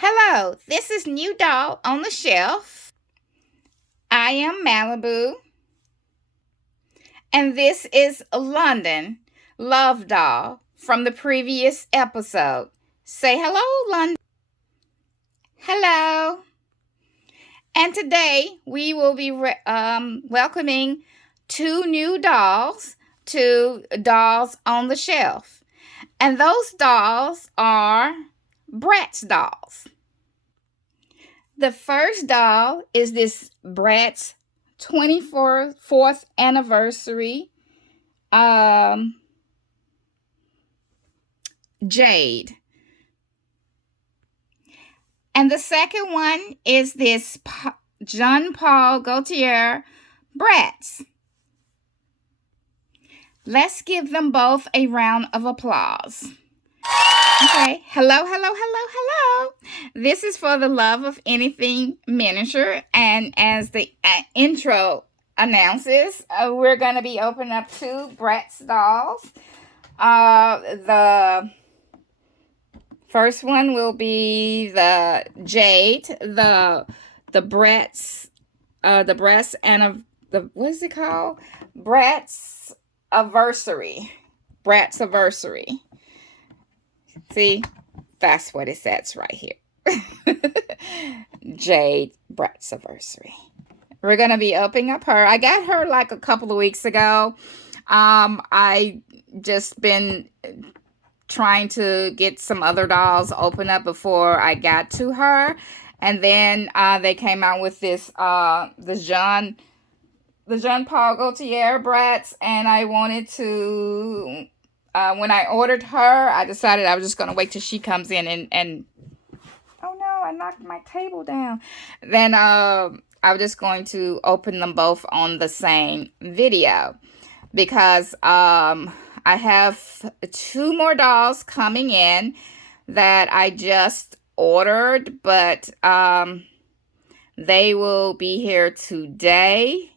Hello, this is New Doll on the Shelf. I am Malibu, and this is London Love Doll from the previous episode. Say hello, London. Hello. And today we will be welcoming two new dolls to Dolls on the Shelf. And those dolls are Bratz dolls. The first doll is this Bratz 24th anniversary Jade. And the second one is this Jean Paul Gaultier Bratz. Let's give them both a round of applause. Okay, hello. This is for the Love of Anything miniature, and as the intro announces, we're going to be opening up two Bratz dolls. The first one will be the Jade, the Bratz, and the what is it called? Bratzaversary. See, that's what it says right here. Jade Bratzaversary. We're going to be opening up her. I got her like a couple of weeks ago. I just been trying to get some other dolls open up before I got to her. And then they came out with this the Jean Paul Gaultier Bratz, and I wanted to when I ordered her, I decided I was just going to wait till she comes in and oh no, I knocked my table down. Then I was just going to open them both on the same video because I have two more dolls coming in that I just ordered, but they will be here today.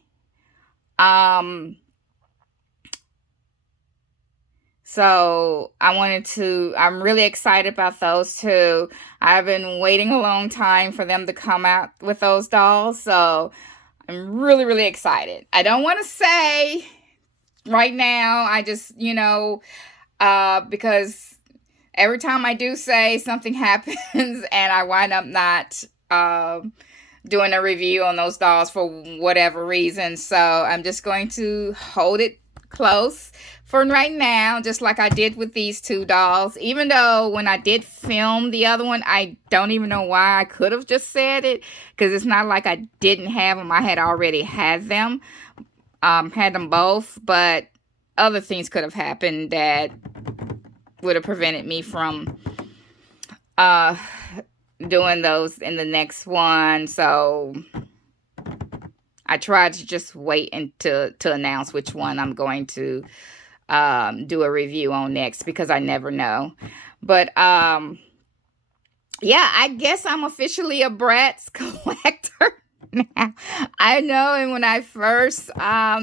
So I'm really excited about those two. I've been waiting a long time for them to come out with those dolls. So I'm really, really excited. I don't want to say right now. I just, because every time I do say, something happens and I wind up not doing a review on those dolls for whatever reason. So I'm just going to hold it close for right now, just like I did with these two dolls. Even though when I did film the other one, I don't even know why. I could have just said it, because it's not like I didn't have them. I had already had them both, but other things could have happened that would have prevented me from doing those in the next one. So I tried to just wait to announce which one I'm going to do a review on next, because I never know. But yeah, I guess I'm officially a Bratz collector now. I know, and when I first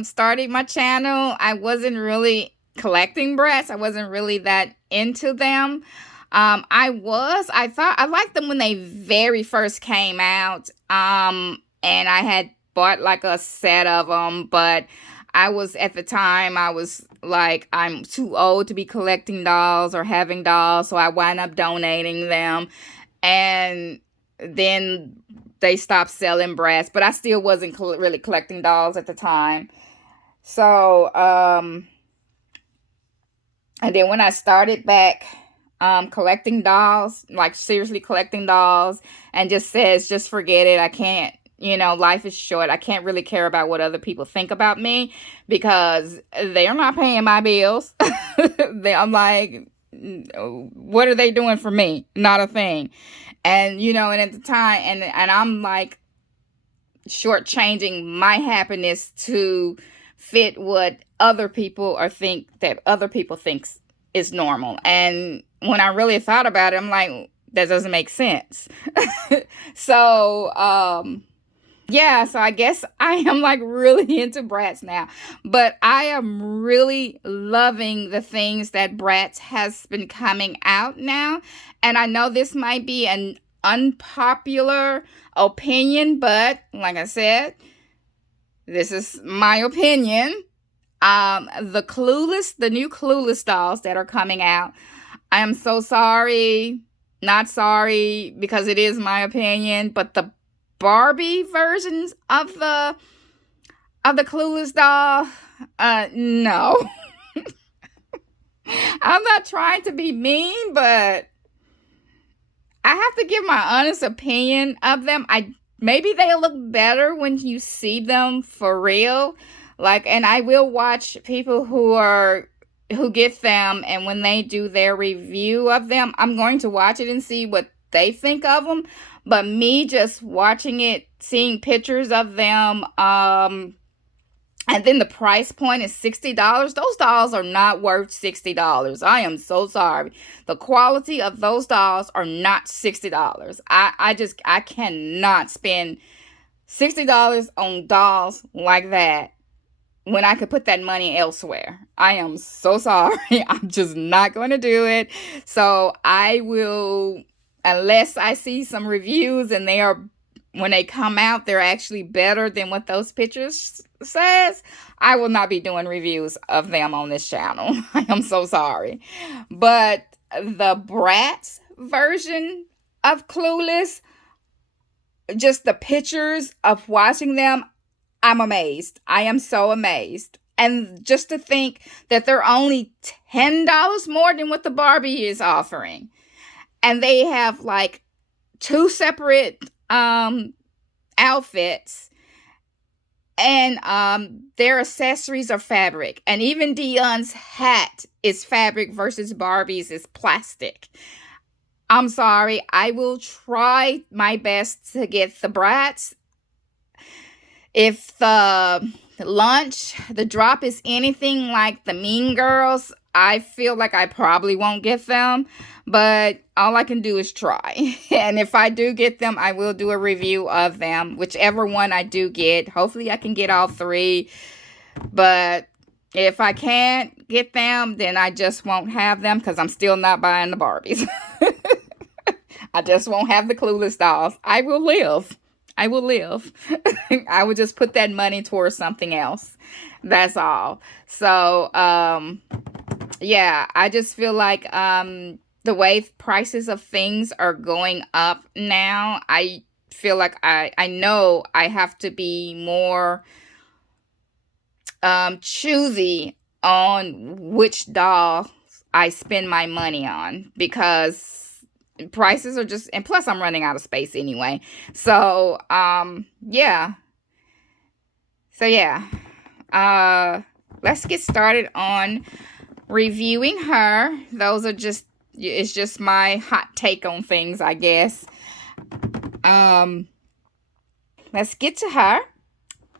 started my channel, I wasn't really collecting Bratz. I wasn't really that into them. I thought I liked them when they very first came out. And I had bought like a set of them, but at the time I was like, I'm too old to be collecting dolls or having dolls, so I wound up donating them. And then they stopped selling Bratz, but I still wasn't really collecting dolls at the time. So and then when I started back collecting dolls, like seriously collecting dolls, and just forget it, I can't, life is short. I can't really care about what other people think about me, because they're not paying my bills. I'm like, what are they doing for me? Not a thing. And, and at the time, and I'm like shortchanging my happiness to fit what other people think is normal. And when I really thought about it, I'm like, that doesn't make sense. So, yeah, so I guess I am like really into Bratz now. But I am really loving the things that Bratz has been coming out now. And I know this might be unpopular opinion, but like I said, this is my opinion. The new Clueless dolls that are coming out, I am so sorry, not sorry, because it is my opinion, but the Barbie versions of the Clueless doll, no. I'm not trying to be mean, but I have to give my honest opinion of them. Maybe they'll look better when you see them for real. Like, and I will watch people who get them, and when they do their review of them, I'm going to watch it and see what they think of them. But me just watching it, seeing pictures of them, and then the price point is $60. Those dolls are not worth $60. I am so sorry. The quality of those dolls are not $60. I cannot spend $60 on dolls like that when I could put that money elsewhere. I am so sorry. I'm just not going to do it. So I will, unless I see some reviews and when they come out, they're actually better than what those pictures says, I will not be doing reviews of them on this channel. I am so sorry. But the Bratz version of Clueless, just the pictures of watching them, I'm amazed. I am so amazed. And just to think that they're only $10 more than what the Barbie is offering. And they have like 2 separate outfits, and their accessories are fabric, and even Dion's hat is fabric versus Barbie's is plastic. I'm sorry. I will try my best to get the Bratz. If the drop is anything like the Mean Girls, I feel like I probably won't get them, but all I can do is try. And if I do get them, I will do a review of them, whichever one I do get. Hopefully I can get all 3, but if I can't get them, then I just won't have them, because I'm still not buying the Barbies. I just won't have the Clueless dolls. I will live. I will just put that money towards something else. That's all. So, yeah, I just feel like the way prices of things are going up now, I feel like I know I have to be more choosy on which doll I spend my money on, because prices are just, and plus I'm running out of space anyway. So, yeah. So, yeah. Let's get started on reviewing her. It's just my hot take on things, I guess. Let's get to her.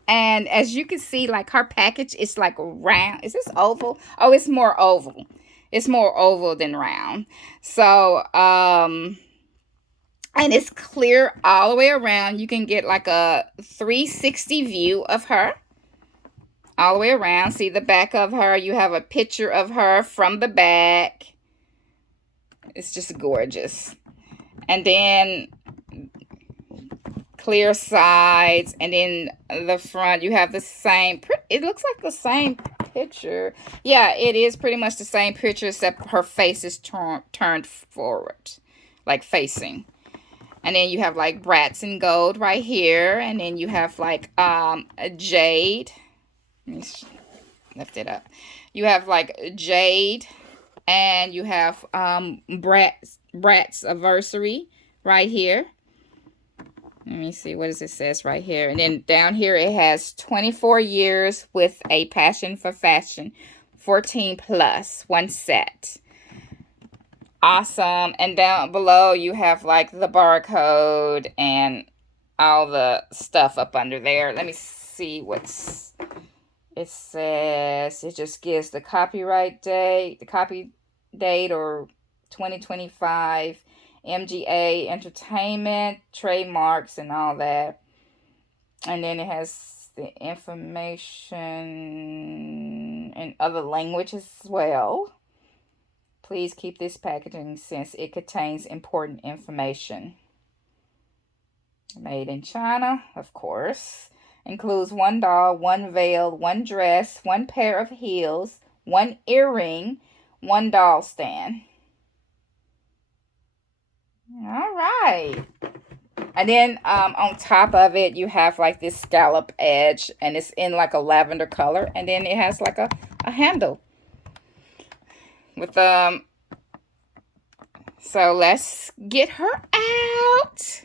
And as you can see, like, her package is like round. Is this oval? Oh, it's more oval. It's more oval than round. So, and it's clear all the way around. You can get like a 360 view of her. All the way around. See the back of her. You have a picture of her from the back. It's just gorgeous. And then clear sides. And then the front, you have the same. It looks like the same picture. Yeah, it is pretty much the same picture, except her face is turned forward, like facing. And then you have like Bratz in gold right here. And then you have like a jade. Let me lift it up. You have like jade, and you have Bratzaversary right here. Let me see, what does it says right here? And then down here it has 24 years with a passion for fashion, 14 plus, one set. Awesome. And down below you have like the barcode and all the stuff up under there. Let me see what's it says. It just gives the copyright date, or 2025, MGA Entertainment, trademarks, and all that. And then it has the information in other languages as well. Please keep this packaging since it contains important information. Made in China, of course. Includes one doll, one veil, one dress, one pair of heels, one earring, one doll stand. All right. And then on top of it, you have like this scallop edge, and it's in like a lavender color. And then it has like a handle with so let's get her out.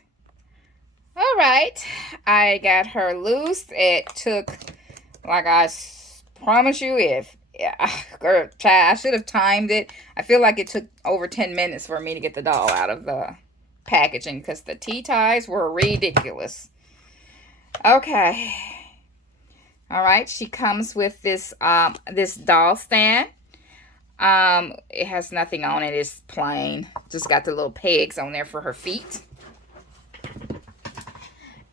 All right, I got her loose. It took, like I promise you, girl, child, I should have timed it. I feel like it took over 10 minutes for me to get the doll out of the packaging because the tea ties were ridiculous. Okay. All right, she comes with this this doll stand. It has nothing on it. It's plain. Just got the little pegs on there for her feet.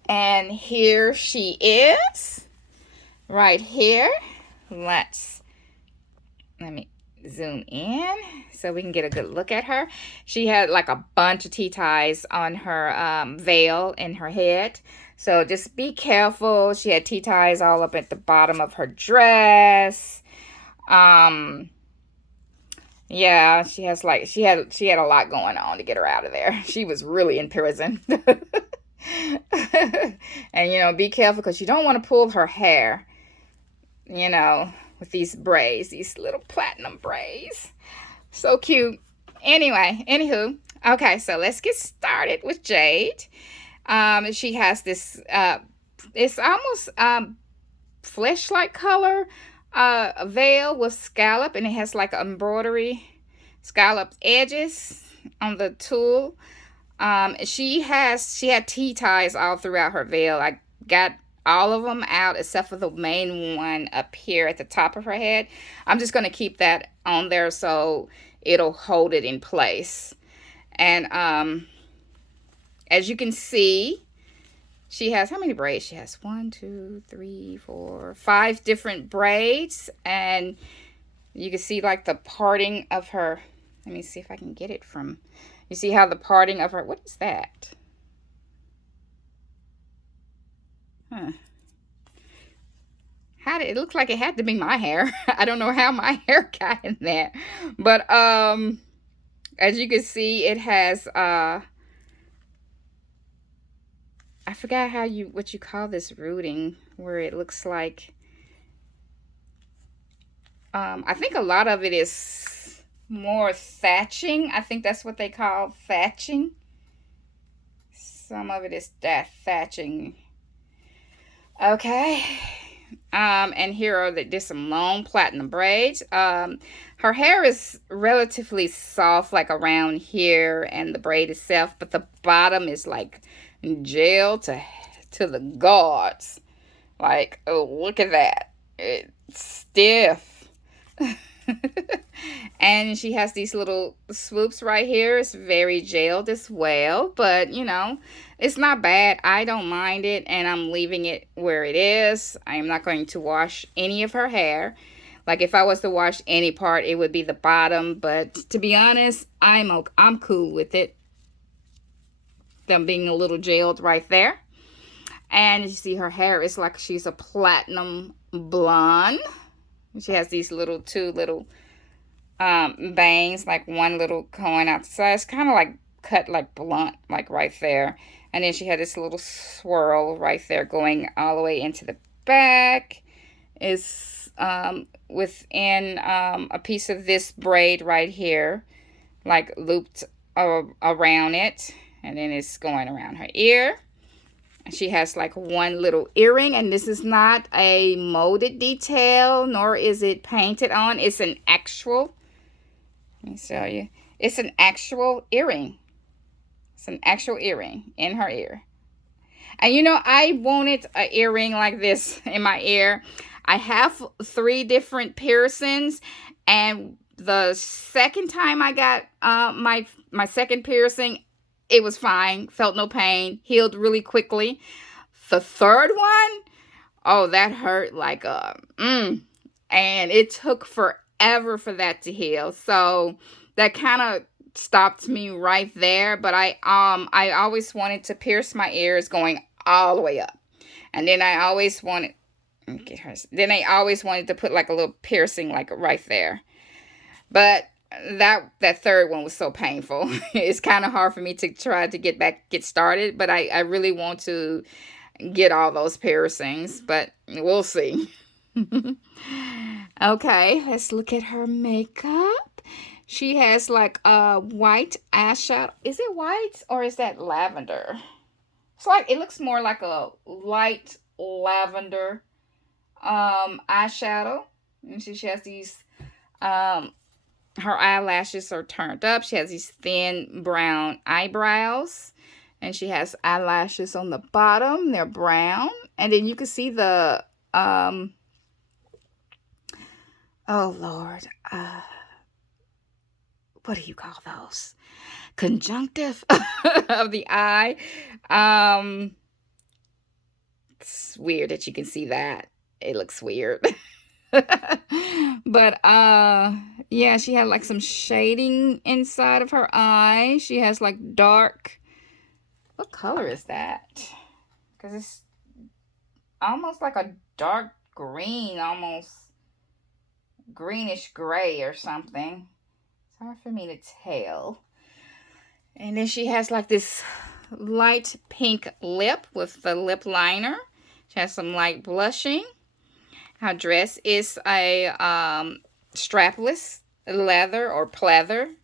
And here she is, right here. Let me zoom in so we can get a good look at her. She had like a bunch of tea ties on her veil in her head. So just be careful. She had tea ties all up at the bottom of her dress. Yeah, she had a lot going on to get her out of there. She was really in prison. And be careful because you don't want to pull her hair, with these braids, these little platinum braids. So cute. Anywho, okay, so let's get started with Jade. She has this it's almost flesh-like color veil with scallop, and it has like embroidery scalloped edges on the tulle. She had tea ties all throughout her veil. I got all of them out except for the main one up here at the top of her head. I'm just going to keep that on there so it'll hold it in place. And as you can see, she has, how many braids? She has 1, 2, 3, 4, 5 different braids. And you can see like the parting of her. Let me see if I can get it from, you see how the parting of her, what is that? Huh. It looks like it had to be my hair. I don't know how my hair got in there. But as you can see, it has I forgot what you call this rooting, where it looks like I think a lot of it is more thatching. I think that's what they call thatching. Some of it is that thatching. Okay. And here are there's some long platinum braids. Her hair is relatively soft, like around here, and the braid itself, but the bottom is like gel to the guards. Like, oh, look at that. It's stiff. And she has these little swoops right here. It's very gelled as well, but it's not bad. I don't mind it, and I'm leaving it where it is. I am not going to wash any of her hair. Like, if I was to wash any part, it would be the bottom, but to be honest, I'm cool with it. Them being a little gelled right there. And you see her hair is like she's a platinum blonde. She has these two little bangs, like one little going out the side. It's kind of like cut like blunt, like right there. And then she had this little swirl right there going all the way into the back. Is within a piece of this braid right here, like looped around it. And then it's going around her ear. She has like one little earring, and this is not a molded detail, nor is it painted on. It's an actual, let me show you. It's an actual earring. It's an actual earring in her ear. And I wanted an earring like this in my ear. I have 3 different piercings, and the second time I got my second piercing, it was fine, felt no pain, healed really quickly. The third one, oh, that hurt like and it took forever for that to heal. So that kind of stopped me right there, but I always wanted to pierce my ears going all the way up. And then I always wanted get her. Then I always wanted to put like a little piercing like right there. But that third one was so painful. It's kind of hard for me to try to get started, but I really want to get all those piercings, but we'll see. Okay, let's look at her makeup. She has like a white eyeshadow. Is it white or is that lavender? It's like, it looks more like a light lavender eyeshadow. And she has these her eyelashes are turned up. She has these thin brown eyebrows. And she has eyelashes on the bottom. They're brown. And then you can see the, oh Lord, what do you call those? Conjunctive of the eye. It's weird that you can see that. It looks weird. But yeah, she had like some shading inside of her eye. She has like dark, what color is that? Because it's almost like a dark green, almost greenish gray or something. It's hard for me to tell. And then she has like this light pink lip with the lip liner. She has some light blushing. Her dress is a strapless leather or pleather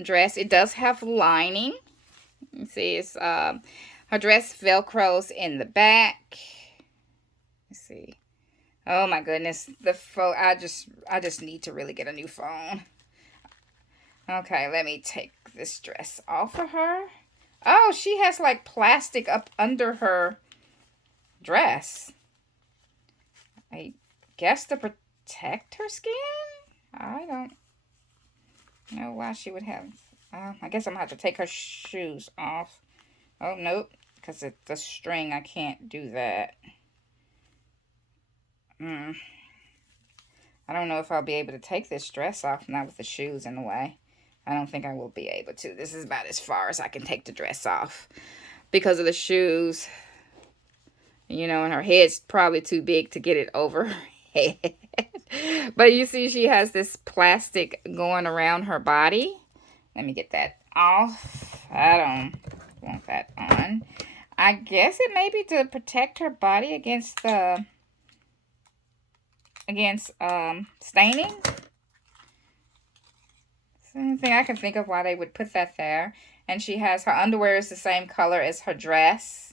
dress. It does have lining. You see, it's her dress velcros in the back. Let's see. Oh my goodness, the phone. I just need to really get a new phone. Okay, let me take this dress off of her. Oh, she has like plastic up under her dress. I guess to protect her skin? I don't know why she would have. I guess I'm going to have to take her shoes off. Oh, nope. Because it's the string. I can't do that. I don't know if I'll be able to take this dress off, not with the shoes in the way. I don't think I will be able to. This is about as far as I can take the dress off because of the shoes. You know, and her head's probably too big to get it over her head. But you see, she has this plastic going around her body. Let me get that off. I don't want that on. I guess it may be to protect her body against staining. It's the only thing I can think of why they would put that there. And she has, her underwear is the same color as her dress.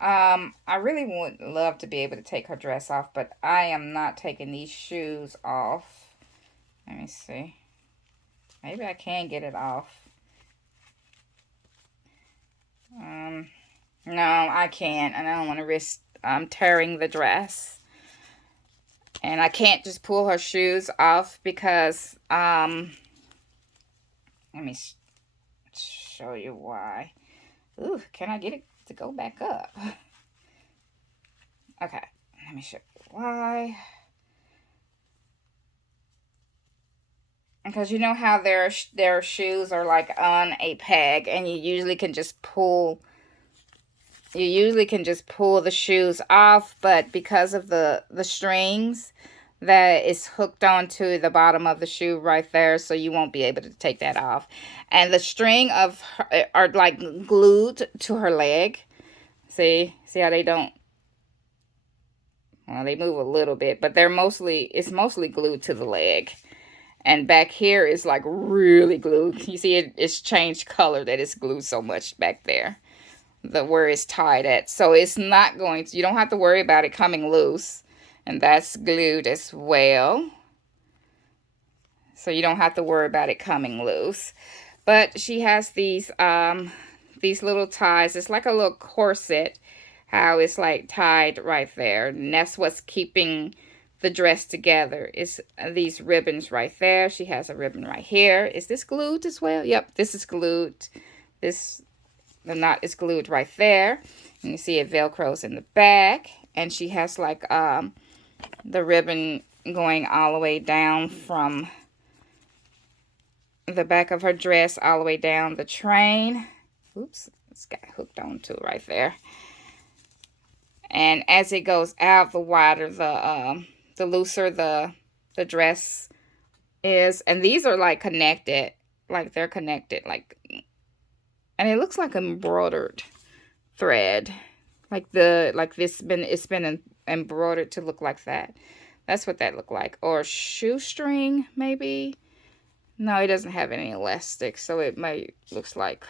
I really would love to be able to take her dress off, but I am not taking these shoes off. Let me see. Maybe I can get it off. No, I can't, and I don't want to risk tearing the dress. And I can't just pull her shoes off because, let me show you why. Ooh, can I get it to go back up? Okay, let me show you why. Because you know how their shoes are like on a peg, and you usually can just pull the shoes off, but because of the strings that is hooked onto the bottom of the shoe right there, so you won't be able to take that off. And the string of her, are like glued to her leg. See how they don't, well, they move a little bit, but it's mostly glued to the leg. And back here is like really glued. You see it's changed color that it's glued so much back there. Where it's tied at. So it's not going to, you don't have to worry about it coming loose. And that's glued as well. So you don't have to worry about it coming loose. But she has these little ties. It's like a little corset. How it's like tied right there. And that's what's keeping the dress together. It's these ribbons right there. She has a ribbon right here. Is this glued as well? Yep, this is glued. The knot is glued right there. And you see it velcros in the back. And she has like the ribbon going all the way down from the back of her dress all the way down the train. Oops, it's got hooked onto it right there. And as it goes out, the wider the looser the dress is. And these are like connected, like they're connected, like, and it looks like embroidered thread, it's been embroidered to look like that. That's what that looked like. Or shoestring, maybe. No, it doesn't have any elastic, so it looks like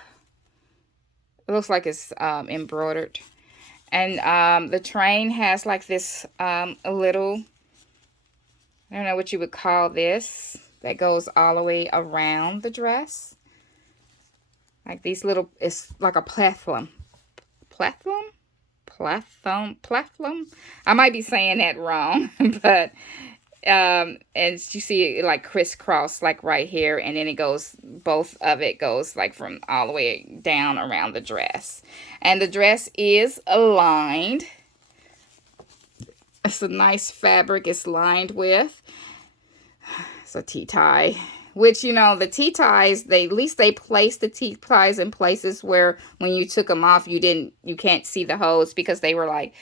it's embroidered. And the train has like this a little, I don't know what you would call this, that goes all the way around the dress. Like these little, it's like a platform. Platform? I might be saying that wrong, but and you see it like crisscross, like right here, and then it goes, both of it goes like from all the way down around the dress. And the dress is lined. It's a nice fabric it's lined with. It's a T-tie, which, you know, the T-ties, at least they placed the T-ties in places where when you took them off, you can't see the holes, because they were like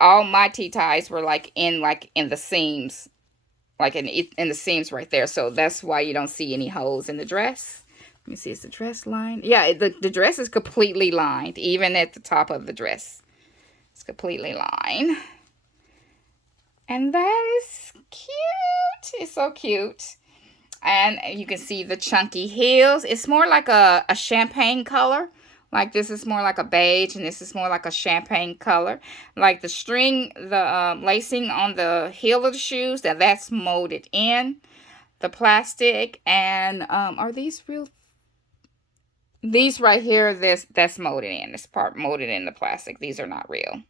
all my T-ties were like in the seams, like in the seams right there. So that's why you don't see any holes in the dress. Let me see, is the dress lined? Yeah, the dress is completely lined, even at the top of the dress. It's completely lined. And that is cute. It's so cute. And you can see the chunky heels. It's more like a champagne color. Like this is more like a beige, and this is more like a champagne color. Like the string, the lacing on the heel of the shoes, that's molded in the plastic. And are these real? These right here, that's molded in. This part molded in the plastic. These are not real.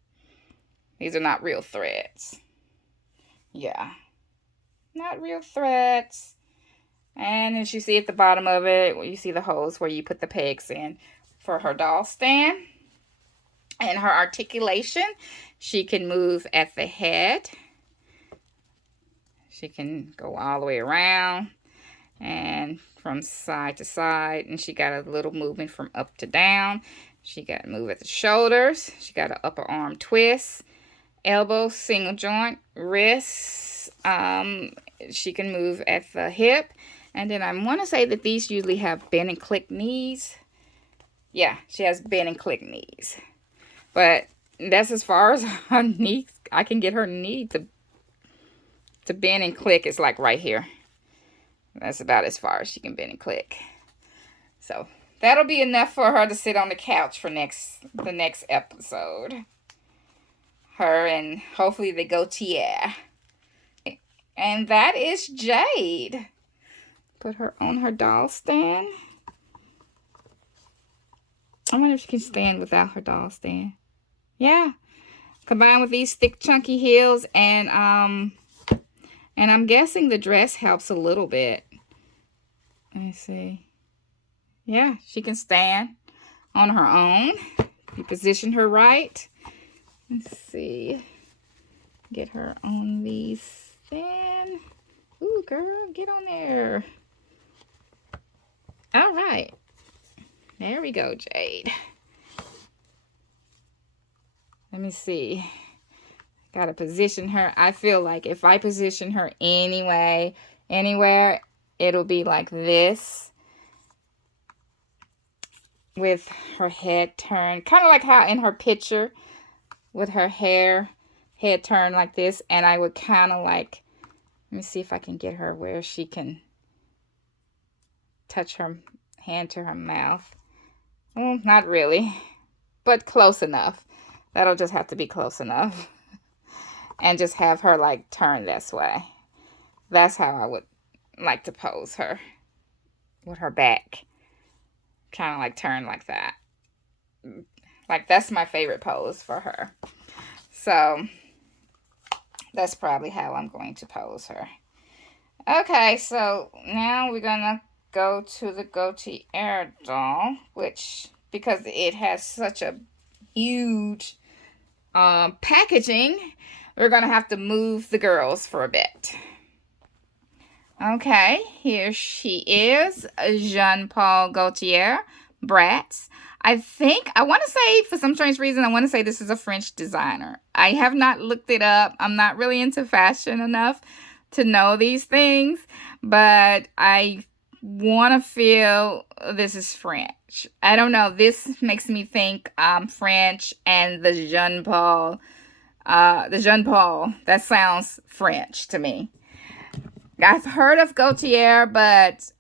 These are not real threads. Yeah, not real threads. And as you see at the bottom of it, you see the holes where you put the pegs in for her doll stand. And her articulation, she can move at the head. She can go all the way around and from side to side. And she got a little movement from up to down. She got to move at the shoulders. She got an upper arm twist. Elbow, single joint, wrists. She can move at the hip. And then I want to say that these usually have bend and click knees. Yeah, she has bend and click knees. But that's as far as her knee. I can get her knee to bend and click. It's like right here. That's about as far as she can bend and click. So that'll be enough for her to sit on the couch for the next episode. Her and hopefully the Gaultier. And that is Jade. Put her on her doll stand. I wonder if she can stand without her doll stand. Yeah. Combined with these thick chunky heels, and I'm guessing the dress helps a little bit. Let me see. Yeah, she can stand on her own. You position her right. Let's see. Get her on the stand. Ooh, girl, get on there. All right. There we go, Jade. Let me see. Gotta position her. I feel like if I position her anywhere, it'll be like this. With her head turned. Kind of like how in her picture. With her head turned like this. And I would kind of like. Let me see if I can get her where she can touch her hand to her mouth. Well, not really. But close enough. That'll just have to be close enough. And just have her like turn this way. That's how I would like to pose her. With her back. Kind of like turn like that. Like that's my favorite pose for her. So that's probably how I'm going to pose her. Okay, so now we're gonna go to the Gaultier doll, which, because it has such a huge packaging, we're gonna have to move the girls for a bit. Okay, here she is, Jean Paul Gaultier Bratz. I want to say, for some strange reason, I want to say this is a French designer. I have not looked it up. I'm not really into fashion enough to know these things, but I want to feel this is French. I don't know. This makes me think French and the Jean Paul. That sounds French to me. I've heard of Gaultier, but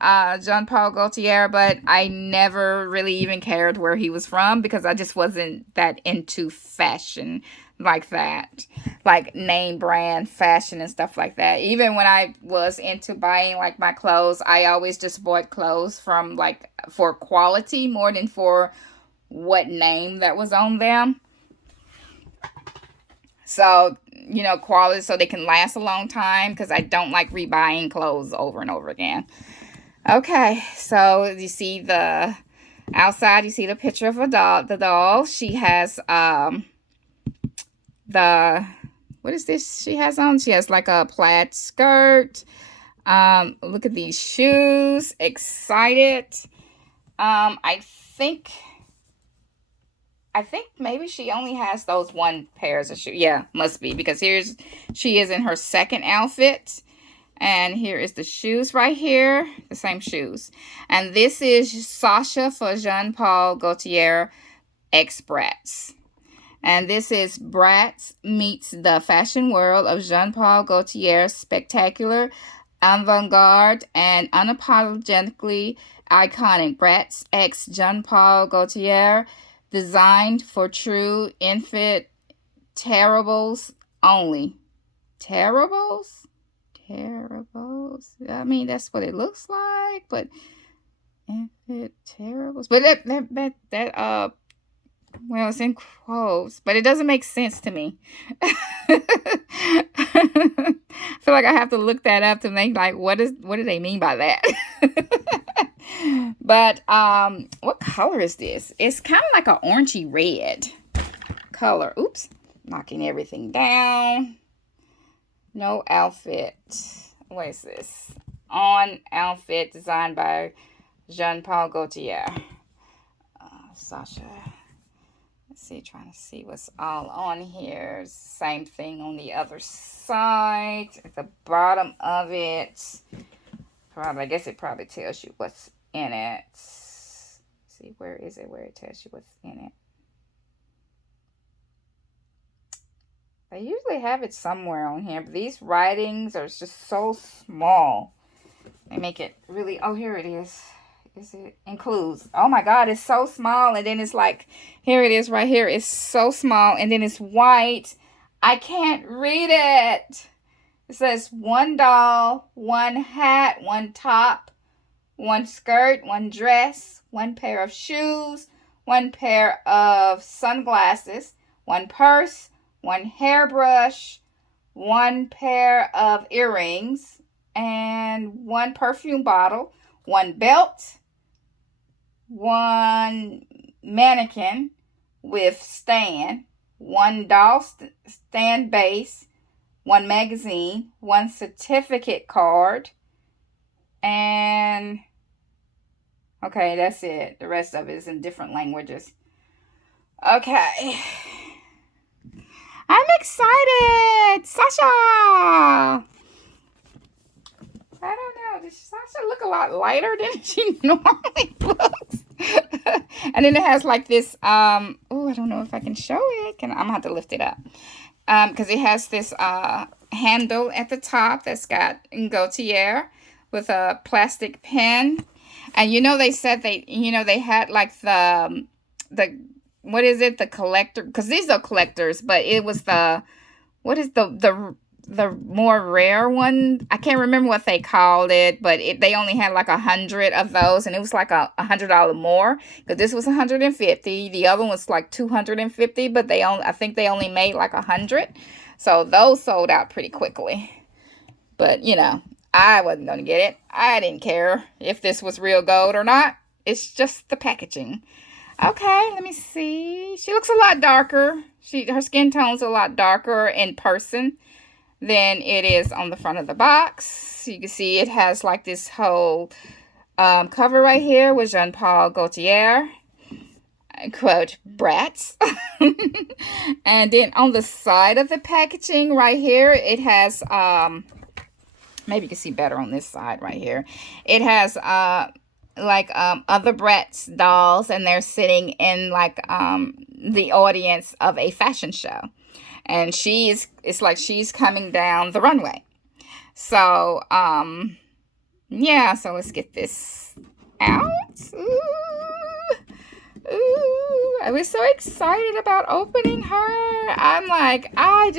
Jean Paul Gaultier, but I never really even cared where he was from because I just wasn't that into fashion like that, like name brand fashion and stuff like that. Even when I was into buying like my clothes, I always just bought clothes from like for quality more than for what name that was on them. So, quality so they can last a long time because I don't like rebuying clothes over and over again. Okay, so you see the outside, you see the picture of the doll. She has what is this she has on? She has like a plaid skirt. Look at these shoes. Excited. I think maybe she only has those one pairs of shoes. Yeah, must be, because she is in her second outfit. And here is the shoes right here. The same shoes. And this is Sasha for Jean Paul Gaultier X Bratz. And this is Bratz meets the fashion world of Jean Paul Gaultier's spectacular, avant-garde, and unapologetically iconic Bratz X Jean Paul Gaultier, designed for true infant terribles only. Terribles? I mean, that's what it looks like, but infant terribles. But that well, it's in quotes, but it doesn't make sense to me. I feel like I have to look that up to make like what do they mean by that? But what color is this? It's kind of like an orangey red color. Oops, knocking everything down. No outfit. What is this? On outfit designed by Jean Paul Gaultier. Sasha. Let's see, trying to see what's all on here. Same thing on the other side. At the bottom of it. I guess it probably tells you what's in it. See, where is it? Where it tells you what's in it. They usually have it somewhere on here, but these writings are just so small. They make it really, oh, here it is. Is it includes? Oh my God, it's so small. And then it's like, here it is right here. It's so small. And then it's white. I can't read it. It says one doll, one hat, one top, one skirt, one dress, one pair of shoes, one pair of sunglasses, one purse, one hairbrush, one pair of earrings, and one perfume bottle, one belt, one mannequin with stand, one doll stand base, one magazine, one certificate card, and okay, that's it. The rest of it is in different languages. Okay. I'm excited! Sasha! I don't know. Does Sasha look a lot lighter than she normally looks? And then it has like this, I don't know if I can show it. I'm going to have to lift it up. Because it has this handle at the top that's got Gaultier with a plastic pen. And they said they had like the what is it? The collector, because these are collectors, but it was what is the more rare one? I can't remember what they called it, but they only had like 100 of those, and it was like $100 more, because this was 150. The other one was like 250, but I think they only made like 100. So those sold out pretty quickly. But I wasn't gonna get it. I didn't care if this was real gold or not. It's just the packaging. Okay, let me see. She looks a lot darker. Her skin tone's a lot darker in person than it is on the front of the box. You can see it has like this whole cover right here with Jean Paul Gaultier, quote, Bratz. And then on the side of the packaging right here, it has, maybe you can see better on this side right here. It has other Bratz dolls, and they're sitting in like the audience of a fashion show. And it's like she's coming down the runway. So, yeah, so let's get this out. Ooh. Ooh, I was so excited about opening her. I'm like, I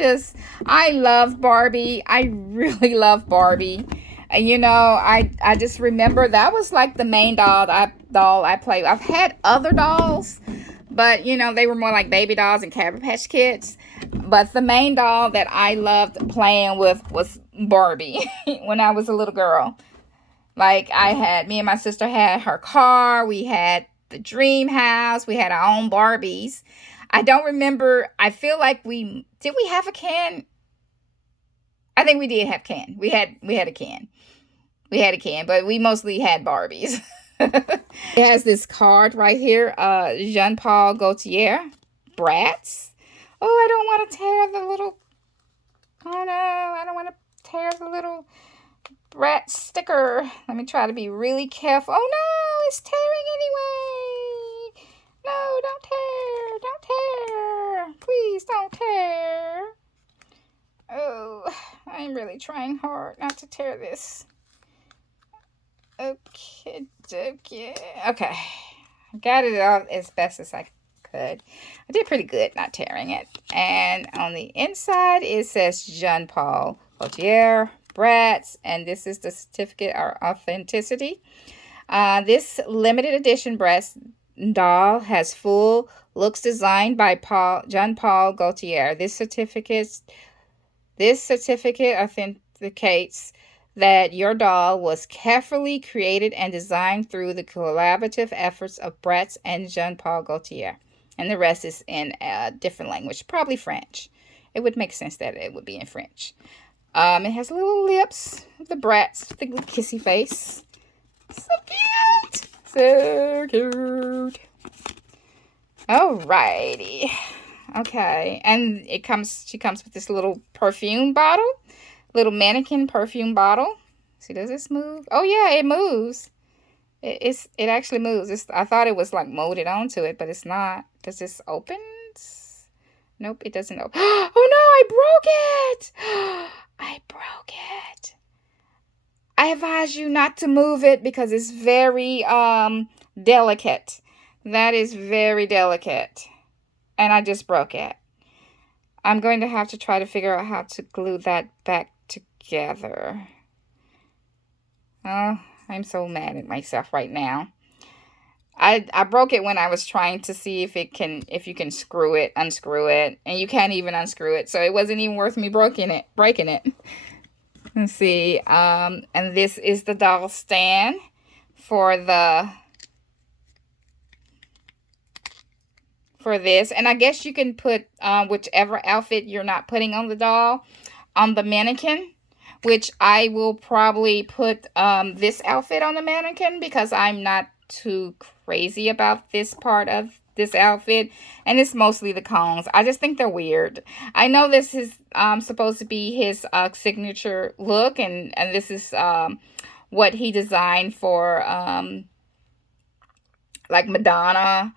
love Barbie. I really love Barbie. And you know, I just remember that was like the main doll I played. I've had other dolls, but you know, they were more like baby dolls and Cabbage Patch Kids. But the main doll that I loved playing with was Barbie when I was a little girl. Like me and my sister had her car. We had the dream house. We had our own Barbies. I don't remember. I feel like we have a can? I think we did have can. We had a can. We had a can, but we mostly had Barbies. It has this card right here, Jean Paul Gaultier, Bratz. Oh, I don't want to tear the little, oh no, I don't want to tear the little Bratz sticker. Let me try to be really careful. Oh no, it's tearing anyway. No, don't tear. Please don't tear. Oh, I'm really trying hard not to tear this. Okay. I got it out as best as I could. I did pretty good not tearing it. And on the inside, it says Jean Paul Gaultier, Bratz, and this is the certificate of authenticity. This limited edition Bratz doll has full looks designed by Jean Paul Gaultier. This certificate authenticates that your doll was carefully created and designed through the collaborative efforts of Bratz and Jean Paul Gaultier. And the rest is in a different language, probably French. It would make sense that it would be in French. It has little lips, the Bratz, the kissy face. So cute. So cute. Alrighty. Okay. And she comes with this little perfume bottle. Little mannequin perfume bottle. See, does this move? Oh yeah, it moves. It actually moves. I thought it was like molded onto it, but it's not. Does this open? Nope, it doesn't open. Oh no, I broke it. I broke it. I advise you not to move it because it's very delicate. That is very delicate. And I just broke it. I'm going to have to try to figure out how to glue that back together. Oh, I'm so mad at myself right now. I broke it when I was trying to see if you can unscrew it, and you can't even unscrew it. So it wasn't even worth me breaking it. Let's see. And this is the doll stand for this. And I guess you can put whichever outfit you're not putting on the doll on the mannequin, which I will probably put this outfit on the mannequin because I'm not too crazy about this part of this outfit, and it's mostly the cones. I just think they're weird. I know this is supposed to be his signature look, and this is what he designed for like Madonna,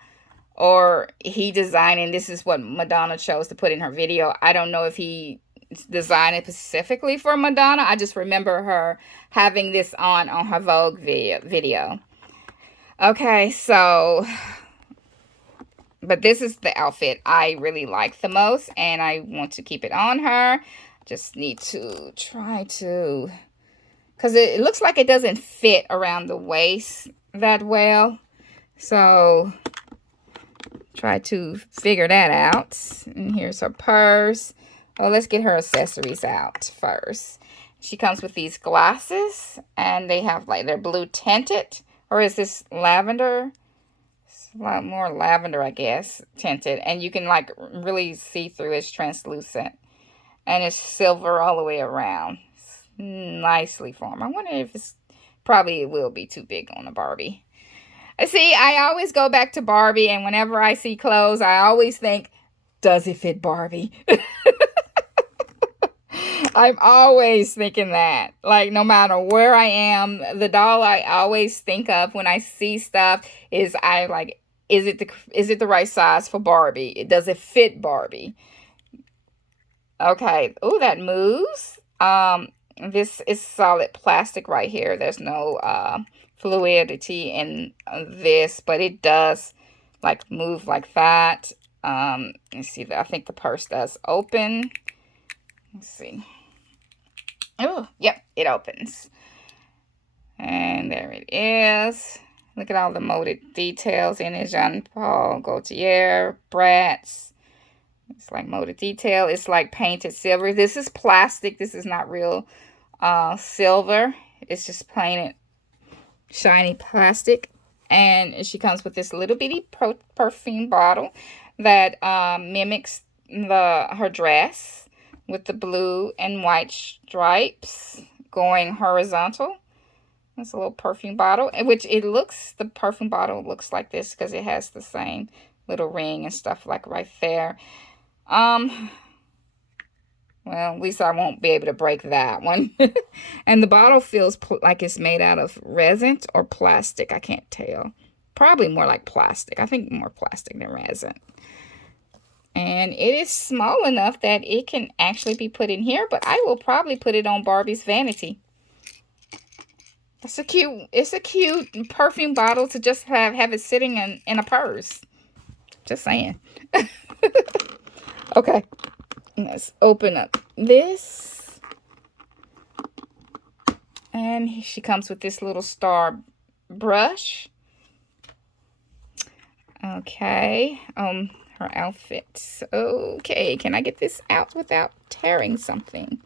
or he designed, and this is what Madonna chose to put in her video. I don't know if he designed it specifically for Madonna. I just remember her having this on her Vogue video. Okay, so, but this is the outfit I really like the most, and I want to keep it on her. Just need to try to, because it looks like it doesn't fit around the waist that well. So, try to figure that out. And here's her purse. Well, let's get her accessories out first. She comes with these glasses, and they have like, they're blue tinted. Or is this lavender? It's a lot more lavender, I guess, tinted. And you can like really see through. It's translucent. And it's silver all the way around. It's nicely formed. I wonder if it's probably it will be too big on a Barbie. See, I always go back to Barbie, and whenever I see clothes, I always think, does it fit Barbie? I'm always thinking that. Like, no matter where I am, the doll I always think of when I see stuff is is it the right size for Barbie? Does it fit Barbie? Okay. Oh, that moves. This is solid plastic right here. There's no fluidity in this, but it does like move like that. Let's see. I think the purse does open. Let's see. Oh, yep, it opens. And there it is. Look at all the molded details in it. Jean Paul Gaultier, Bratz. It's like molded detail. It's like painted silver. This is plastic. This is not real silver. It's just plain shiny plastic. And she comes with this little bitty perfume bottle that mimics her dress, with the blue and white stripes going horizontal. It's a little perfume bottle, which the perfume bottle looks like this because it has the same little ring and stuff like right there. Well, at least I won't be able to break that one. And the bottle feels like it's made out of resin or plastic. I can't tell. Probably more like plastic. I think more plastic than resin. And it is small enough that it can actually be put in here, but I will probably put it on Barbie's vanity. It's a cute perfume bottle to just have it sitting in a purse. Just saying. Okay, let's open up this. And she comes with this little star brush. Okay, her outfit. Okay, can I get this out without tearing something?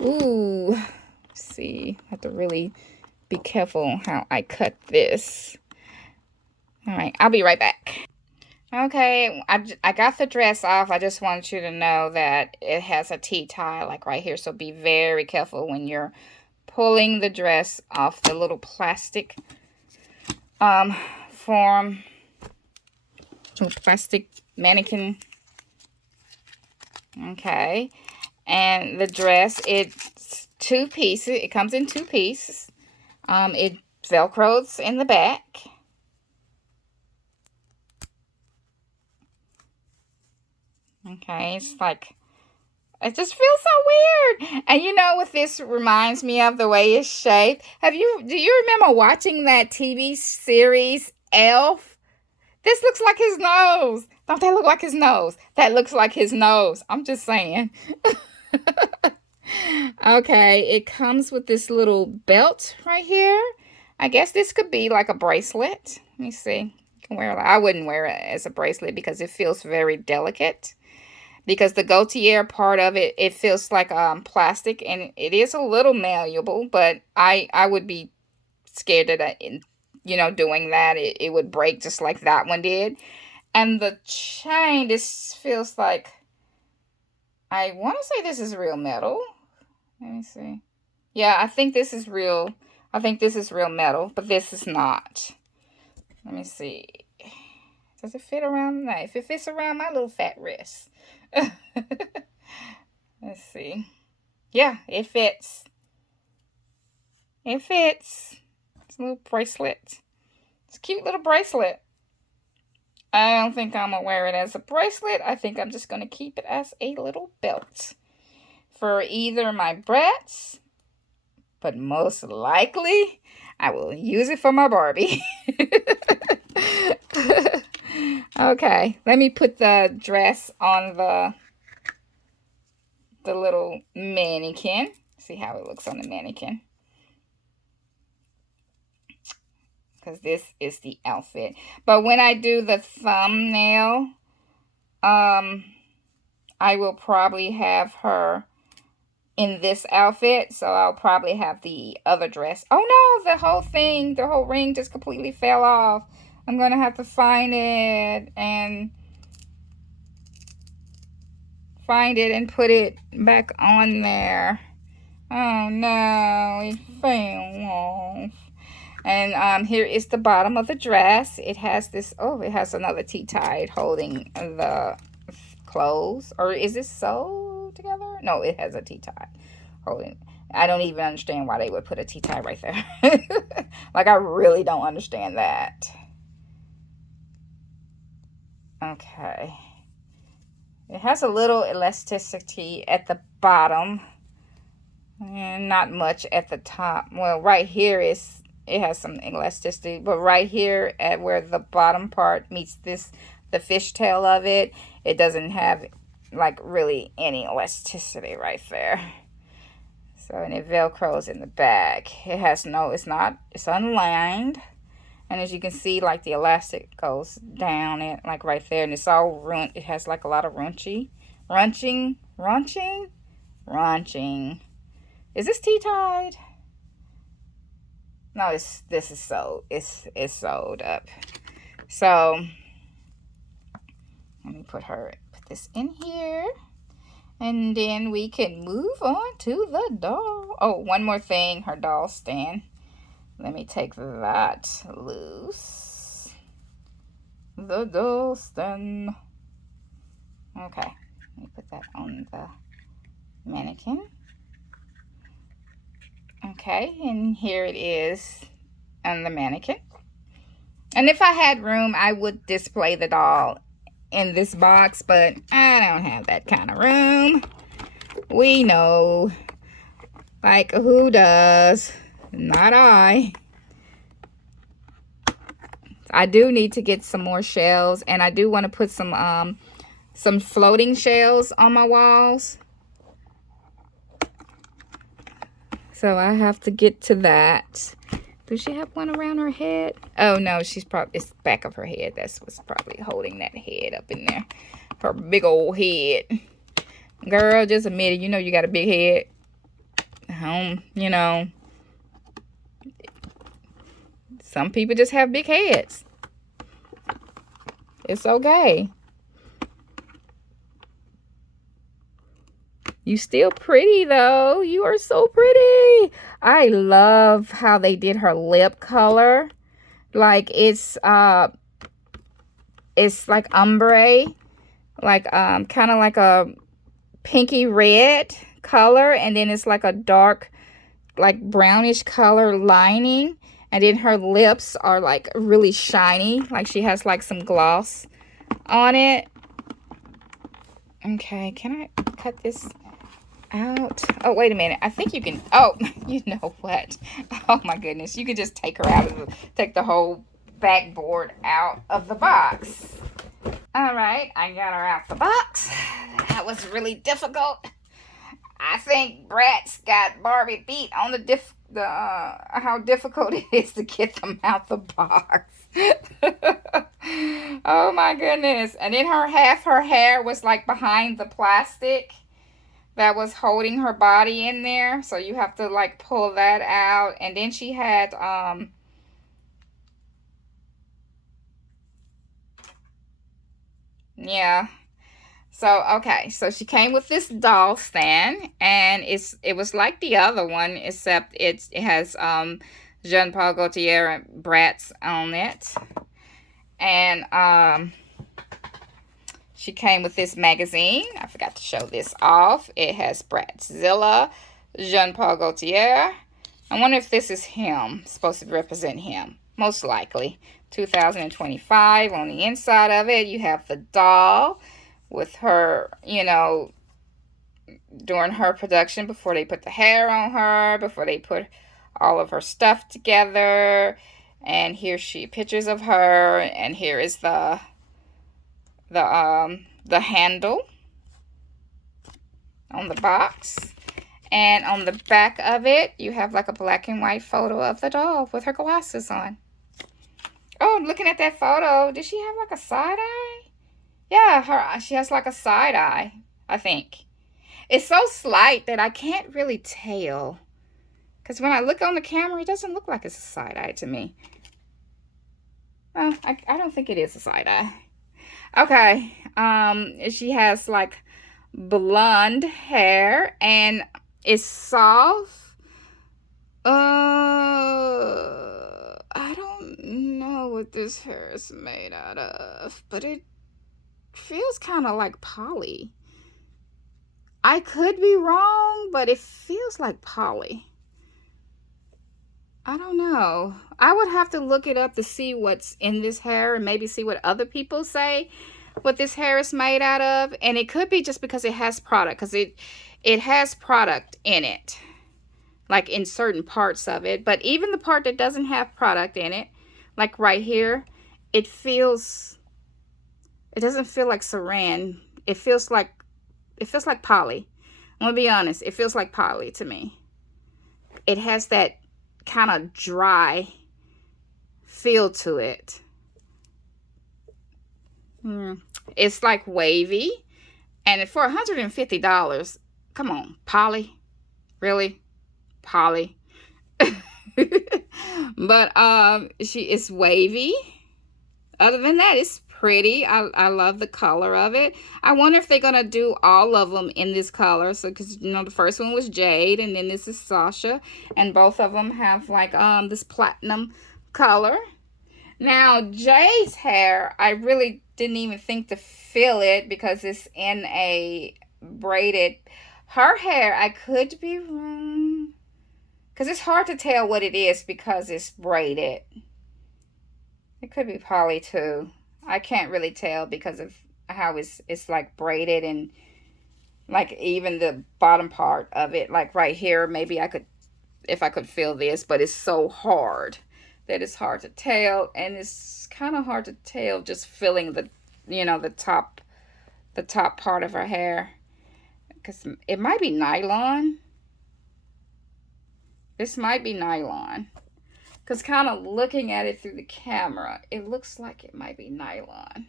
Ooh, let's see. I have to really be careful how I cut this. All right, I'll be right back. Okay, I got the dress off. I just want you to know that it has a T-tie like right here. So be very careful when you're pulling the dress off the little plastic form. Little plastic mannequin. Okay. And the dress, it's 2 pieces. It comes in 2 pieces. It velcros in the back. Okay, it's like, it just feels so weird. And you know what this reminds me of, the way it's shaped? Do you remember watching that TV series, Elf? This looks like his nose. Don't that look like his nose? That looks like his nose. I'm just saying. Okay, it comes with this little belt right here. I guess this could be like a bracelet. Let me see. You can wear it. I wouldn't wear it as a bracelet because it feels very delicate. Because the Gaultier part of it, it feels like plastic, and it is a little malleable, but I would be scared that doing that, it would break just like that one did. And the chain, this feels like, I want to say this is real metal. Let me see. Yeah, I think this is real. I think this is real metal, but this is not. Let me see. Does it fit around? No, if it fits around my little fat wrist. Let's see. Yeah, it fits. It fits. It's a little bracelet. It's a cute little bracelet. I don't think I'm going to wear it as a bracelet. I think I'm just going to keep it as a little belt for either my Bratz, but most likely I will use it for my Barbie. Okay, let me put the dress on the little mannequin. See how it looks on the mannequin. Because this is the outfit. But when I do the thumbnail, I will probably have her in this outfit. So I'll probably have the other dress. Oh no, the whole ring just completely fell off. I'm going to have to find it and find it and put it back on there. Oh no, it fell off. And here is the bottom of the dress. It has this, oh, it has another T-tie holding the clothes. Or is this sewed together? No, it has a T-tie holding. I don't even understand why they would put a T-tie right there. Like, I really don't understand that. Okay. It has a little elasticity at the bottom. And not much at the top. Well, right here is, it has some elasticity. But right here at where the bottom part meets this, the fishtail of it, it doesn't have, like, really any elasticity right there. So, and it velcros in the back. It has no, it's not, it's unlined. And as you can see, like, the elastic goes down it, like, right there. And it's all run, it has, like, a lot of runching. Is this T-tied? No, this is sewed. It's sewed up. So, let me put this in here. And then we can move on to the doll. Oh, one more thing, her doll stand. Let me take that loose. The doll stand. Okay, let me put that on the mannequin. Okay, and here it is on the mannequin. And if I had room, I would display the doll in this box, but I don't have that kind of room. We know. Like, who does? Not I. I do need to get some more shells, and I do want to put some floating shells on my walls. So I have to get to that. Does she have one around her head? Oh no, she's probably, it's the back of her head. That's what's probably holding that head up in there. Her big old head. Girl, just admit it. You know you got a big head. You know. Some people just have big heads. It's okay. You still pretty though. You are so pretty. I love how they did her lip color. Like it's like ombre. Like kind of like a pinky red color, and then it's like a dark like brownish color lining, and then her lips are like really shiny, like she has like some gloss on it. Okay, can I cut this out? Oh, wait a minute. I think you can. Oh, you know what? Oh my goodness. You could just take her out of take the whole backboard out of the box. All right, I got her out the box. That was really difficult. I think Bratz got Barbie beat on the how difficult it is to get them out the box. Oh my goodness. And then half her hair was like behind the plastic that was holding her body in there. So you have to like pull that out. And then she had yeah. So okay, so she came with this doll stand, and it was like the other one, except it has Jean Paul Gaultier Bratz on it. And she came with this magazine. I forgot to show this off. It has Bratzilla, Jean Paul Gaultier. I wonder if this is him, supposed to represent him. Most likely. 2025 on the inside of it. You have the doll with her, you know, during her production, before they put the hair on her, before they put all of her stuff together. And here pictures of her, and here is the handle on the box. And on the back of it, you have like a black and white photo of the doll with her glasses on. Oh, looking at that photo, did she have like a side eye? Yeah, she has like a side eye, I think. It's so slight that I can't really tell. Because when I look on the camera, it doesn't look like it's a side eye to me. Well, I don't think it is a side eye. Okay, she has like blonde hair, and it's soft. I don't know what this hair is made out of, but it feels kind of like poly. I could be wrong, but it feels like poly. I don't know. I would have to look it up to see what's in this hair and maybe see what other people say what this hair is made out of. And it could be just because it has product, because it has product in it, like in certain parts of it. But even the part that doesn't have product in it, like right here, it doesn't feel like saran. It feels like poly. I'm gonna be honest, it feels like poly to me. It has that kind of dry feel to it. It's like wavy, and for $150, come on, poly, really, poly. But she is wavy. Other than that, it's pretty. I love the color of it. I wonder if they're gonna do all of them in this color. So, because the first one was Jade, and then this is Sasha, and both of them have like this platinum color. Now Jade's hair, I really didn't even think to feel it because it's in a braided. Her hair, I could be wrong, because it's hard to tell what it is because it's braided. It could be poly too. I can't really tell because of how it's like braided, and like even the bottom part of it, like right here, maybe I could, if I could feel this, but it's so hard that it's hard to tell. And it's kind of hard to tell just feeling the, the top part of her hair, because it might be nylon. This might be nylon. Because kind of looking at it through the camera, it looks like it might be nylon.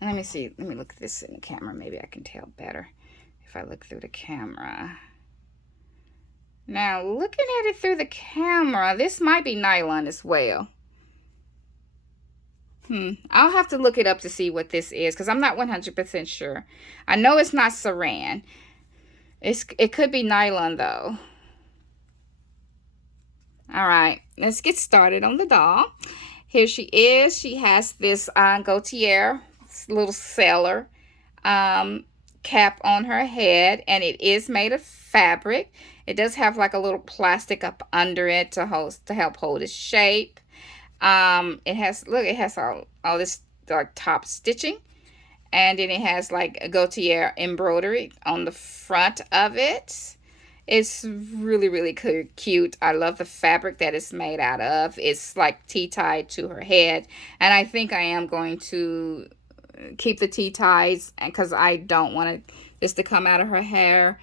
And let me see. Let me look at this in the camera. Maybe I can tell better if I look through the camera. Now, looking at it through the camera, this might be nylon as well. I'll have to look it up to see what this is, because I'm not 100% sure. I know it's not saran. It could be nylon, though. All right, let's get started on the doll. Here she is. She has this Gaultier little sailor cap on her head, and it is made of fabric. It does have like a little plastic up under it to help hold its shape. It has all this like top stitching, and then it has like a Gaultier embroidery on the front of it. It's really, really cute. I love the fabric that it's made out of. It's like T-tied to her head. And I think I am going to keep the T-ties, because I don't want this to come out of her hair,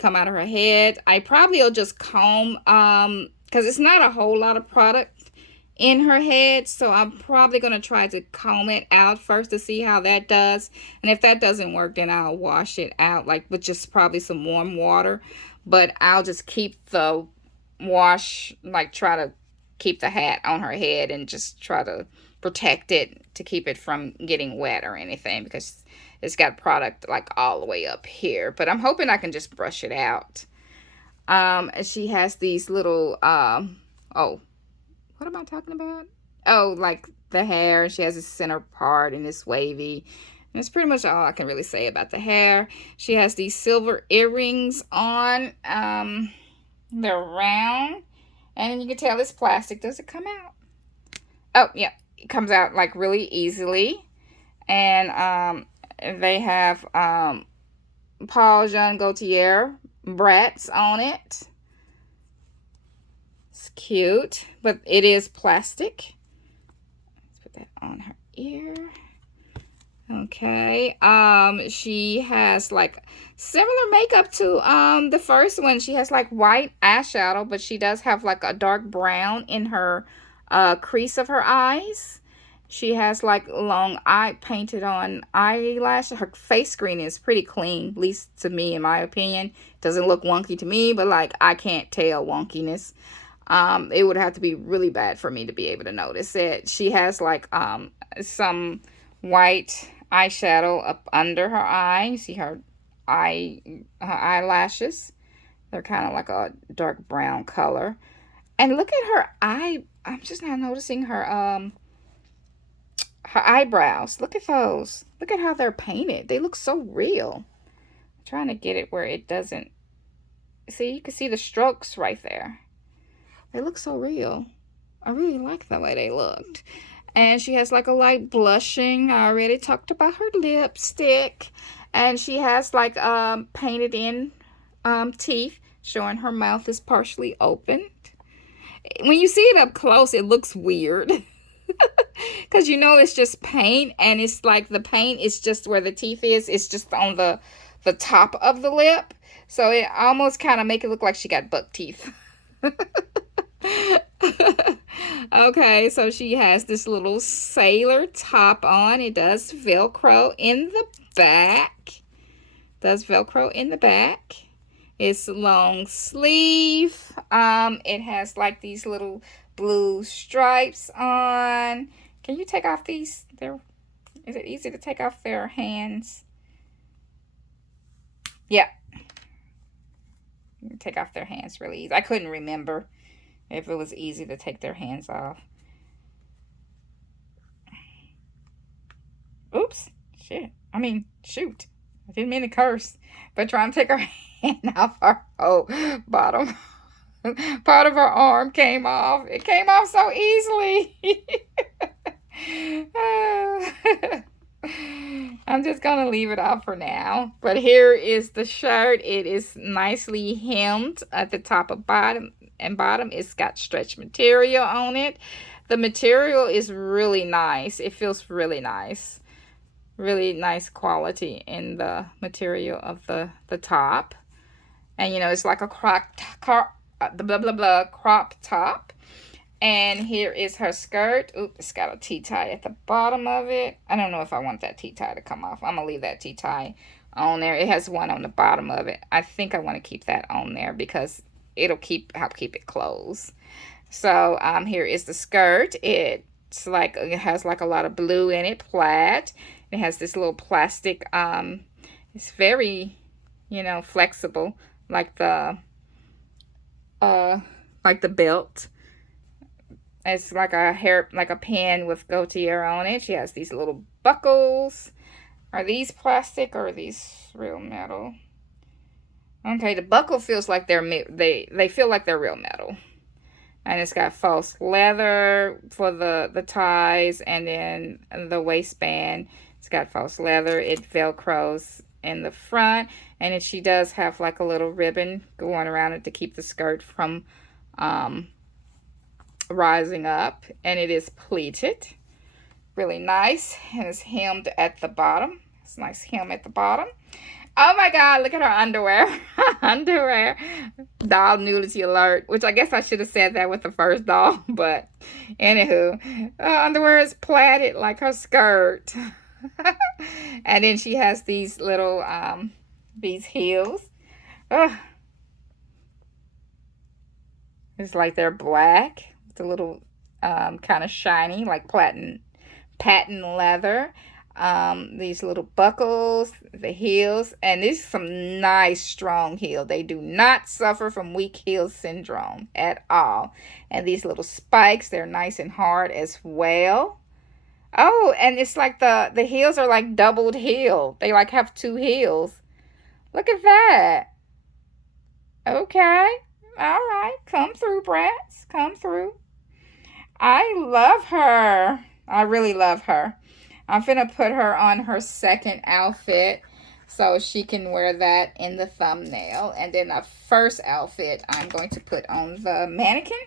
come out of her head. I probably will just comb, because it's not a whole lot of product in her head. So I'm probably going to try to comb it out first to see how that does. And if that doesn't work, then I'll wash it out, like with just probably some warm water. But I'll just keep the wash, like try to keep the hat on her head and just try to protect it to keep it from getting wet or anything, because it's got product like all the way up here. But I'm hoping I can just brush it out. She has these little, oh, what am I talking about? Oh, like the hair. She has a center part and it's wavy. That's pretty much all I can really say about the hair. She has these silver earrings on. They're round. And you can tell it's plastic. Does it come out? Oh, yeah. It comes out like really easily. And they have Paul Jean Gaultier Bratz on it. It's cute. But it is plastic. Let's put that on her ear. Okay, she has like similar makeup to the first one. She has like white eyeshadow, but she does have like a dark brown in her crease of her eyes. She has like long eye painted on eyelash. Her face screen is pretty clean, at least to me, in my opinion. Doesn't look wonky to me, but like I can't tell wonkiness. It would have to be really bad for me to be able to notice it. She has like some white eyeshadow up under her eye. You see her eyelashes. They're kind of like a dark brown color. And look at her eye. I'm just now noticing her eyebrows. Look at those. Look at how they're painted. They look so real. I'm trying to get it where it doesn't. See, you can see the strokes right there. They look so real. I really like the way they looked. And she has like a light blushing. I already talked about her lipstick. And she has like painted in teeth, showing her mouth is partially opened. When you see it up close, it looks weird. Because you know it's just paint, and it's like the paint is just where the teeth is. It's just on the top of the lip. So it almost kind of make it look like she got buck teeth. Okay, so she has this little sailor top on. It does Velcro in the back. It's long sleeve. It has like these little blue stripes on. Can you take off these? Is it easy to take off their hands? Yeah. You can take off their hands really easy. I couldn't remember if it was easy to take their hands off. Oops. Shit. I mean, shoot. I didn't mean to curse. But trying to take her hand off her whole bottom part of her arm came off. It came off so easily. I'm just going to leave it off for now. But here is the shirt. It is nicely hemmed at the top of bottom and bottom. It's got stretch material on it. The material is really nice. It feels really nice. Really nice quality in the material of the top. And, you know, it's like a crop top. And here is her skirt. Oops, it's got a T-tie at the bottom of it. I don't know if I want that T-tie to come off. I'm going to leave that T-tie on there. It has one on the bottom of it. I think I want to keep that on there because it'll help keep it closed. So here is the skirt. It has like a lot of blue in it, plaid. It has this little plastic. It's very, you know, flexible, like the belt. It's like a pen with Gaultier on it. She has these little buckles. Are these plastic or are these real metal? Okay, the buckle feels like they feel like they're real metal. And it's got false leather for the ties, and then the waistband. It's got false leather. It velcros in the front, and she does have like a little ribbon going around it to keep the skirt from rising up, and it is pleated. Really nice, and it's hemmed at the bottom. It's a nice hem at the bottom. Oh my God, look at her underwear. Underwear. Doll nudity alert, which I guess I should have said that with the first doll, but anywho, underwear is plaited like her skirt. And then she has these little, these heels. It's like they're black. It's a little kind of shiny, like patent leather. These little buckles, the heels, and these are some nice strong heels. They do not suffer from weak heel syndrome at all. And these little spikes, they're nice and hard as well. Oh, and it's like the heels are like doubled heel. They like have two heels. Look at that. Okay. All right. Come through, Bratz. Come through. I love her. I really love her. I'm finna put her on her second outfit so she can wear that in the thumbnail. And then the first outfit I'm going to put on the mannequin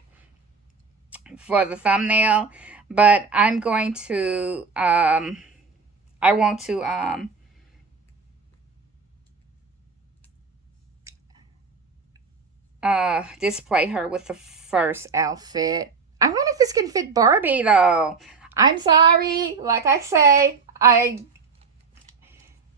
for the thumbnail. But I'm going to, I want to, display her with the first outfit. I wonder if this can fit Barbie though. I'm sorry, like I say,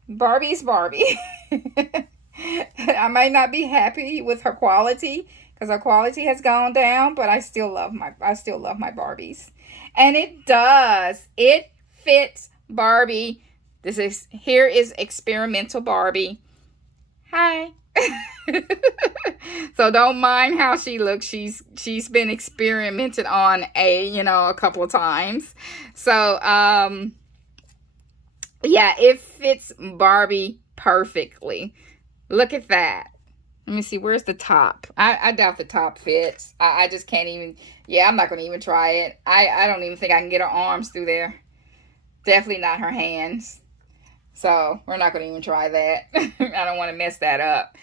Barbie's Barbie. I might not be happy with her quality because her quality has gone down, but I still love my Barbies. And it does. It fits Barbie Here is experimental Barbie. Hi. So don't mind how she looks. She's been experimented on a couple of times. So yeah, it fits Barbie perfectly. Look at that. Let me see, where's the top? I doubt the top fits. I just can't even, yeah, I'm not going to even try it. I don't even think I can get her arms through there. Definitely not her hands. So we're not going to even try that. I don't want to mess that up.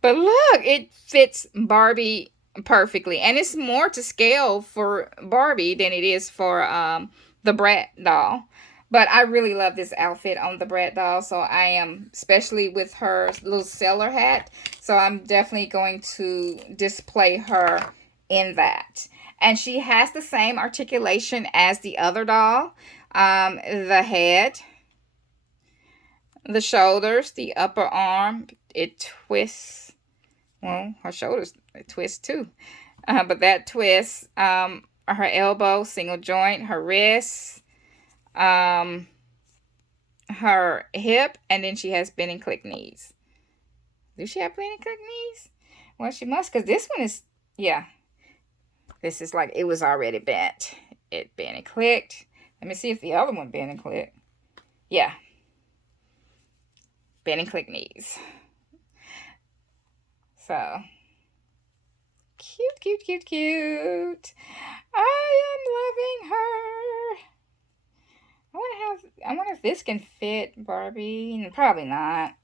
But look, it fits Barbie perfectly. And it's more to scale for Barbie than it is for the Brat doll. But I really love this outfit on the Brat doll. So I am, especially with her little sailor hat. So I'm definitely going to display her in that. And she has the same articulation as the other doll. The head, the shoulders, the upper arm, it twists. Well, her shoulders twist too. But that twist, her elbow, single joint, her wrists, her hip, and then she has bend and click knees. Does she have bend and click knees? Well, she must, because this one is, yeah. This is like, it was already bent. It bent and clicked. Let me see if the other one bent and clicked. Yeah. Bend and click knees. So, cute, cute, cute, cute. I am loving her. I wonder if this can fit Barbie. Probably not.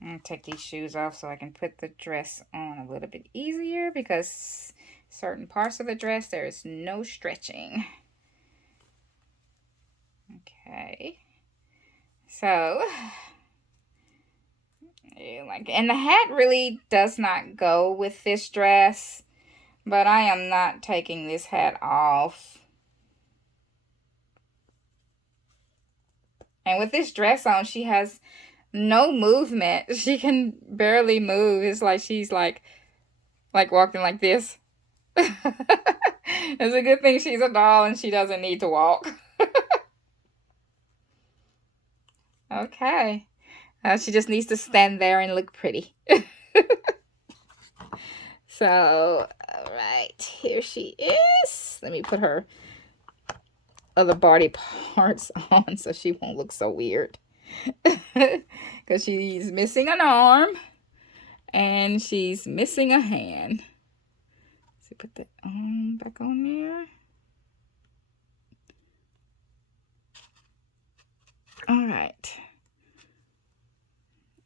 I'm going to take these shoes off so I can put the dress on a little bit easier, because certain parts of the dress, there is no stretching. Okay. So, and the hat really does not go with this dress, but I am not taking this hat off. And with this dress on, she has no movement. She can barely move. It's like she's like walking like this. It's a good thing she's a doll and she doesn't need to walk. Okay. She just needs to stand there and look pretty. So, all right, here she is. Let me put her other body parts on so she won't look so weird. Because she's missing an arm and she's missing a hand. So put that on back on there. All right.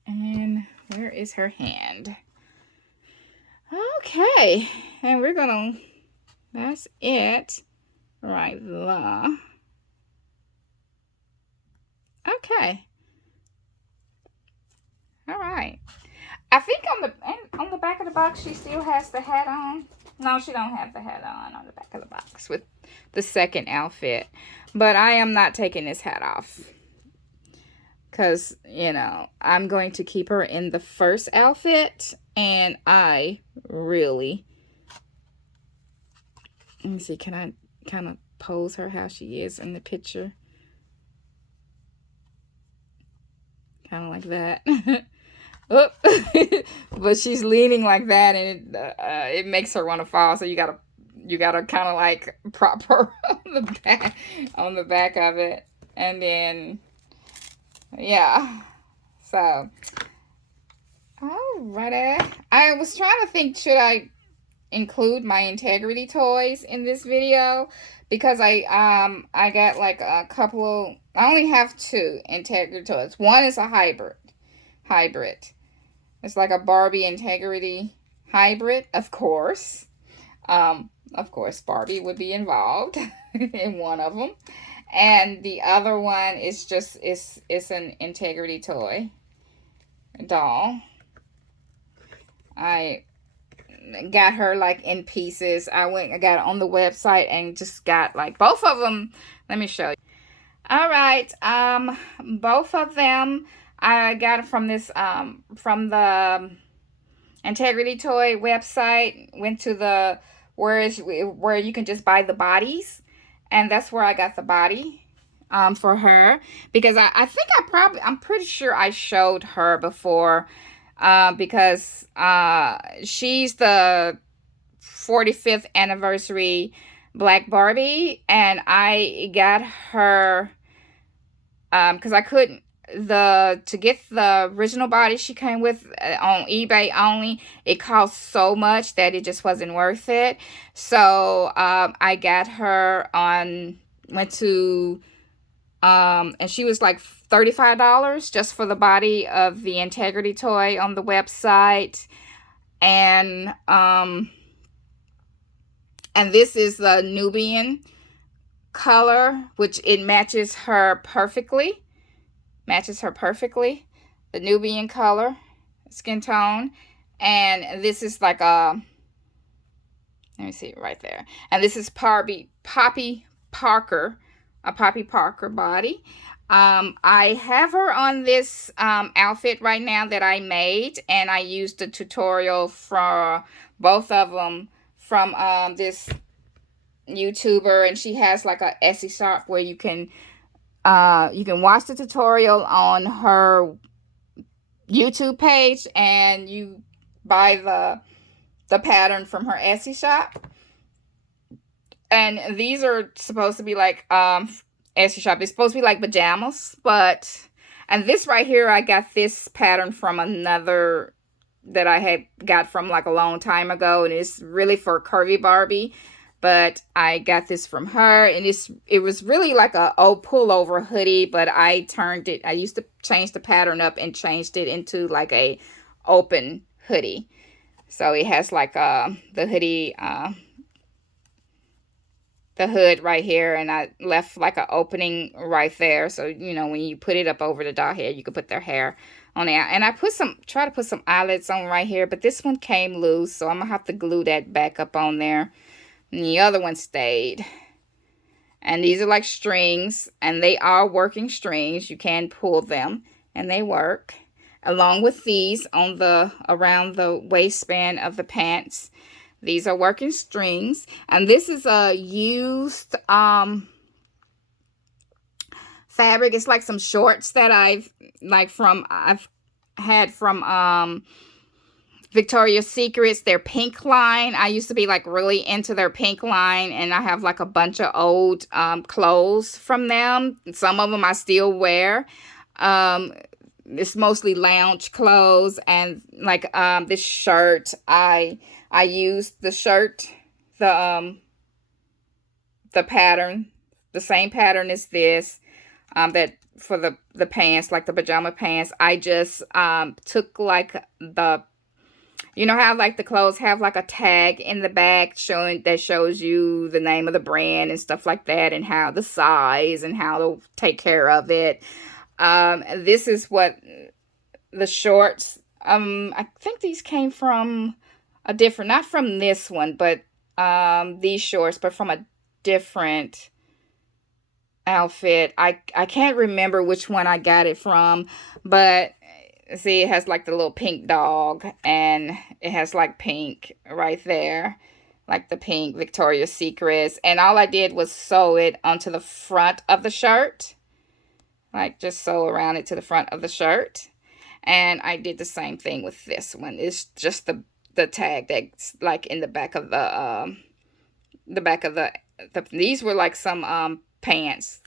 And where is her hand? Okay. And we're gonna, that's it right there. Okay. All right. I think on the back of the box she still has the hat on. No, she don't have the hat on the back of the box with the second outfit. But I am not taking this hat off, because, I'm going to keep her in the first outfit, and I really, let me see, can I kind of pose her how she is in the picture? Kind of like that. Oh, but she's leaning like that, and it makes her want to fall. So you gotta kind of like prop her on the back of it, and then yeah. So alrighty, I was trying to think, should I include my integrity toys in this video, because I got like a couple. I only have 2 integrity toys. One is a hybrid. It's like a Barbie integrity hybrid, of course. Of course, Barbie would be involved in one of them. And the other one is just, it's an integrity toy doll. I got her like in pieces. I got it on the website and just got like both of them. Let me show you. All right. Both of them, I got it from this, from the Integrity Toy website. Went to the, where you can just buy the bodies. And that's where I got the body for her, because I think I'm pretty sure I showed her before, because she's the 45th anniversary Black Barbie, and I got her because I couldn't to get the original body she came with on eBay only. It cost so much that it just wasn't worth it. So I got her on went to and she was like $35 just for the body of the Integrity toy on the website. And this is the Nubian color, which it matches her perfectly. The Nubian color, skin tone. And this is like a, let me see right there. And this is Poppy Parker, a Poppy Parker body. I have her on this outfit right now that I made, and I used the tutorial for both of them from this YouTuber, and she has like a Etsy shop where you can watch the tutorial on her YouTube page, and you buy the pattern from her Etsy shop. And these are supposed to be like Etsy shop. It's supposed to be like pajamas, and this right here, I got this pattern from another that I had got from like a long time ago, and it's really for curvy Barbie. But I got this from her, and it was really like a old pullover hoodie, but I used to change the pattern up and changed it into like a open hoodie. So it has like the hoodie, the hood right here, and I left like an opening right there. So, you know, when you put it up over the doll hair, you could put their hair on there. And I try to put some eyelets on right here, but this one came loose, so I'm gonna have to glue that back up on there. And the other one stayed. And these are like strings, and they are working strings. You can pull them, and they work. Along with these on around the waistband of the pants. These are working strings. And this is a used fabric. It's like some shorts that I've had from Victoria's Secrets, their pink line. I used to be like really into their pink line, and I have like a bunch of old clothes from them. Some of them I still wear. It's mostly lounge clothes, and like this shirt, I used the shirt, the pattern, the same pattern as this, that for the pants, like the pajama pants. I just took like you know how like the clothes have like a tag in the back that shows you the name of the brand and stuff like that, and how the size and how to take care of it. This is what the shorts, I think these came from a different, not from this one, but these shorts, but from a different outfit. I can't remember which one I got it from, but see, it has like the little pink dog, and it has like pink right there, like the pink Victoria's Secrets. And all I did was sew it onto the front of the shirt, like just sew around it to the front of the shirt. And I did the same thing with this one. It's just the tag that's like in the back of these were like some pants,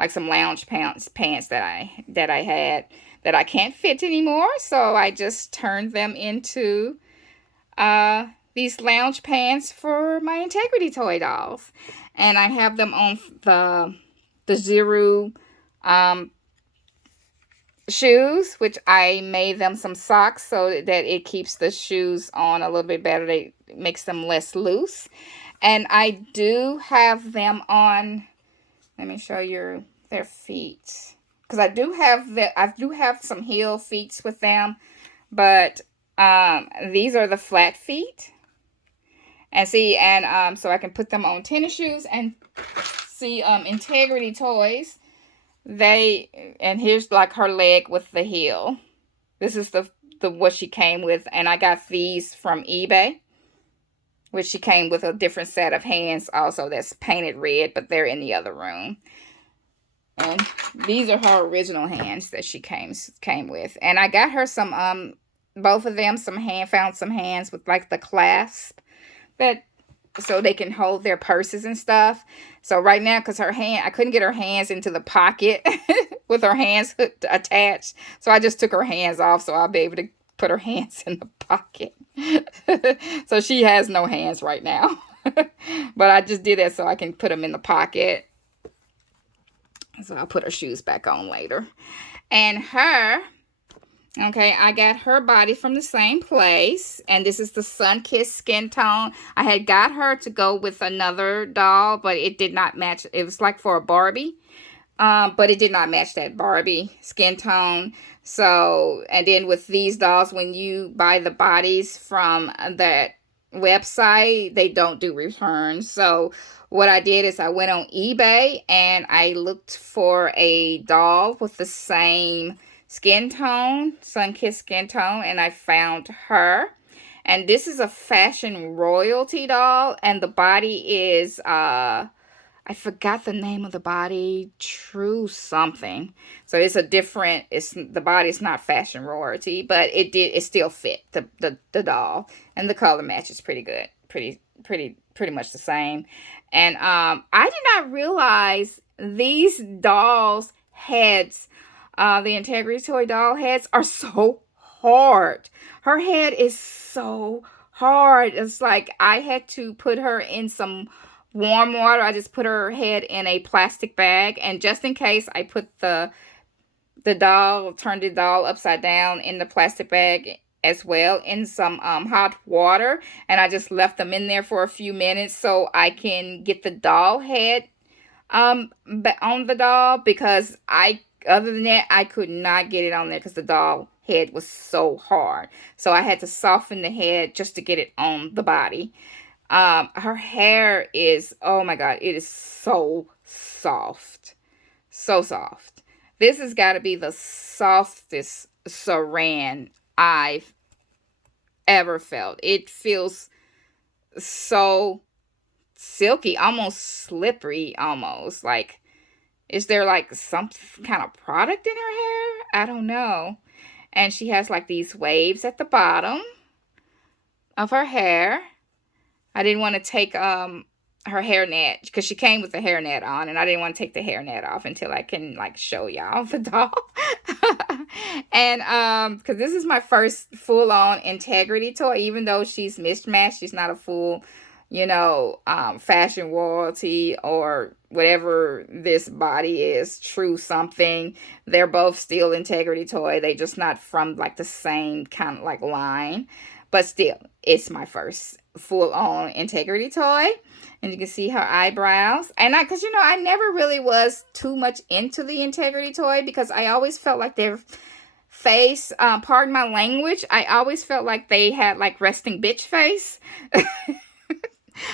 like some lounge pants that I had that I can't fit anymore, so I just turned them into these lounge pants for my Integrity toy dolls. And I have them on the Zero shoes, which I made them some socks so that it keeps the shoes on a little bit better. It makes them less loose. And I do have them on, let me show you their feet, because I do have some heel feet with them, but these are the flat feet. And see, and so I can put them on tennis shoes. And see, Integrity toys, and here's like her leg with the heel. This is the what she came with, and I got these from eBay, which she came with a different set of hands also that's painted red, but they're in the other room. And these are her original hands that she came with. And I got her some both of them found some hands with like the clasp that so they can hold their purses and stuff. So right now, because I couldn't get her hands into the pocket with her hands attached. So I just took her hands off so I'll be able to put her hands in the pocket. So she has no hands right now. But I just did that so I can put them in the pocket. So I'll put her shoes back on later. And her, okay, I got her body from the same place. And this is the Sun-Kissed skin tone. I had got her to go with another doll, but it did not match. It was like for a Barbie. But it did not match that Barbie skin tone. So, and then with these dolls, when you buy the bodies from that website, they don't do returns. So what I did is I went on eBay and I looked for a doll with the same skin tone, Sun-Kissed skin tone, and I found her. And this is a fashion royalty doll, and the body is I forgot the name of the body, True something. So it's the body's not fashion royalty, but it still fit the doll, and the color match is pretty good, pretty much the same. And I did not realize these dolls' heads, the Integrity Toy doll heads, are so hard. Her head is so hard. It's like I had to put her in some warm water. I just put her head in a plastic bag, and just in case, I put turned the doll upside down in the plastic bag as well in some hot water, and I just left them in there for a few minutes so I can get the doll head on the doll, because other than that, I could not get it on there because the doll head was so hard. So I had to soften the head just to get it on the body. Her hair is, oh my God, it is so soft. So soft. This has got to be the softest saran I've ever felt. It feels so silky, almost slippery, almost. Like, is there like some kind of product in her hair? I don't know. And she has like these waves at the bottom of her hair. I didn't want to take her hairnet, because she came with the hairnet on, and I didn't want to take the hairnet off until I can like show y'all the doll. And because this is my first full-on Integrity toy, even though she's mismatched, she's not a full, fashion royalty or whatever this body is, True something. They're both still Integrity toy. They just not from like the same kind of like line. But still, it's my first full-on Integrity toy. And you can see her eyebrows. And because, I never really was too much into the Integrity toy, because I always felt like their face, pardon my language, I always felt like they had like resting bitch face.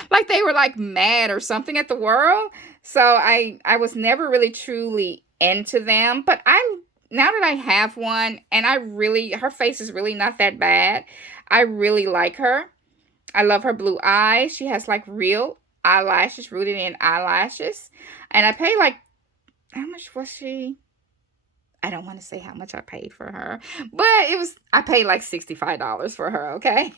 Like they were like mad or something at the world. So I was never really truly into them. But now that I have one, and her face is really not that bad. I really like her. I love her blue eyes. She has like real eyelashes, rooted in eyelashes. And I paid like, how much was she? I don't want to say how much I paid for her, but I paid like $65 for her, okay?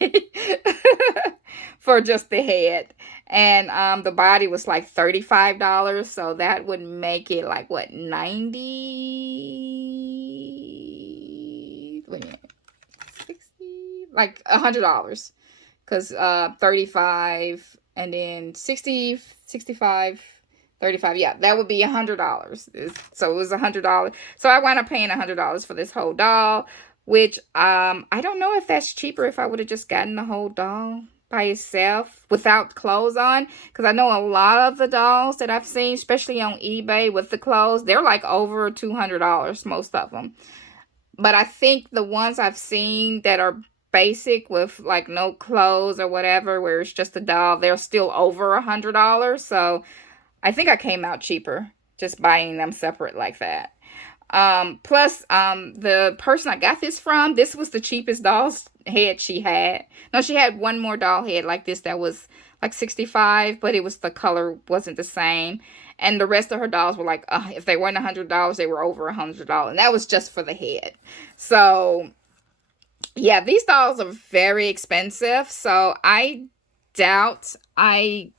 For just the head. And the body was like $35, so that would make it like what, 90? Wait a minute. 60? Like $100. Because 35 and then 60, 65, 35. Yeah, that would be $100. So it was $100. So I wound up paying $100 for this whole doll, which I don't know if that's cheaper if I would have just gotten the whole doll by itself without clothes on. Because I know a lot of the dolls that I've seen, especially on eBay with the clothes, they're like over $200, most of them. But I think the ones I've seen that are basic with like no clothes or whatever, where it's just a doll, they're still over $100. So I think I came out cheaper just buying them separate like that. Plus, the person I got this from, this was the cheapest doll's head she had. No, she had one more doll head like this that was like $65, but the color wasn't the same. And the rest of her dolls were like, if they weren't $100, they were over $100. And that was just for the head. So yeah, these dolls are very expensive. So I doubt, I'm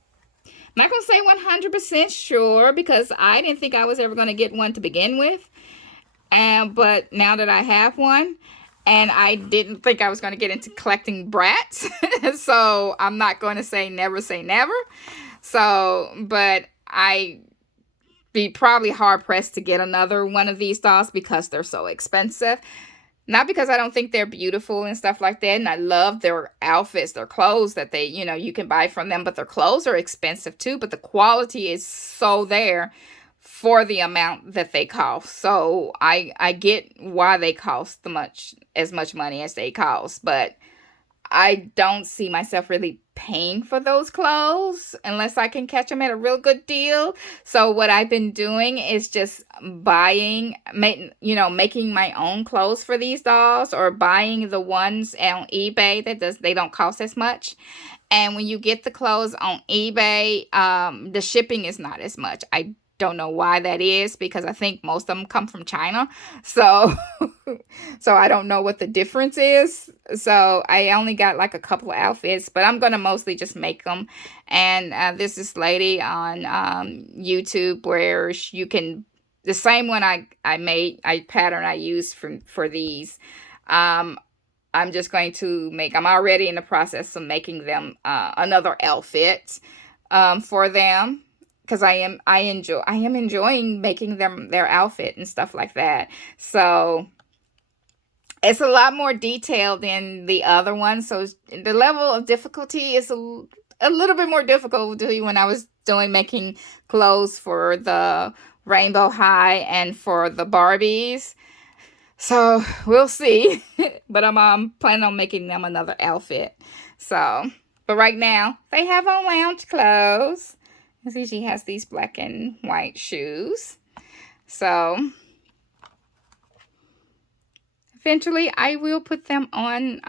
not going to say 100% sure, because I didn't think I was ever going to get one to begin with. But now that I have one, and I didn't think I was going to get into collecting Bratz. So I'm not going to say never say never. So, but I'd be probably hard pressed to get another one of these dolls because they're so expensive. Not because I don't think they're beautiful and stuff like that. And I love their outfits, their clothes that they, you can buy from them. But their clothes are expensive too. But the quality is so there for the amount that they cost. So I get why they cost as much money as they cost. But I don't see myself really paying for those clothes unless I can catch them at a real good deal. So what I've been doing is just making my own clothes for these dolls, or buying the ones on eBay they don't cost as much. And when you get the clothes on eBay, the shipping is not as much. I don't know why that is, because I think most of them come from China. So I don't know what the difference is. So I only got like a couple of outfits, but I'm going to mostly just make them. And this lady on YouTube where you can, the same one I used for these. I'm just going to I'm already in the process of making them another outfit for them. Because I am enjoying making them their outfit and stuff like that. So it's a lot more detailed than the other one. So the level of difficulty is a little bit more difficult when I was making clothes for the Rainbow High and for the Barbies. So we'll see. But I'm planning on making them another outfit. So, but right now they have on lounge clothes. See, she has these black and white shoes. So eventually I will put them on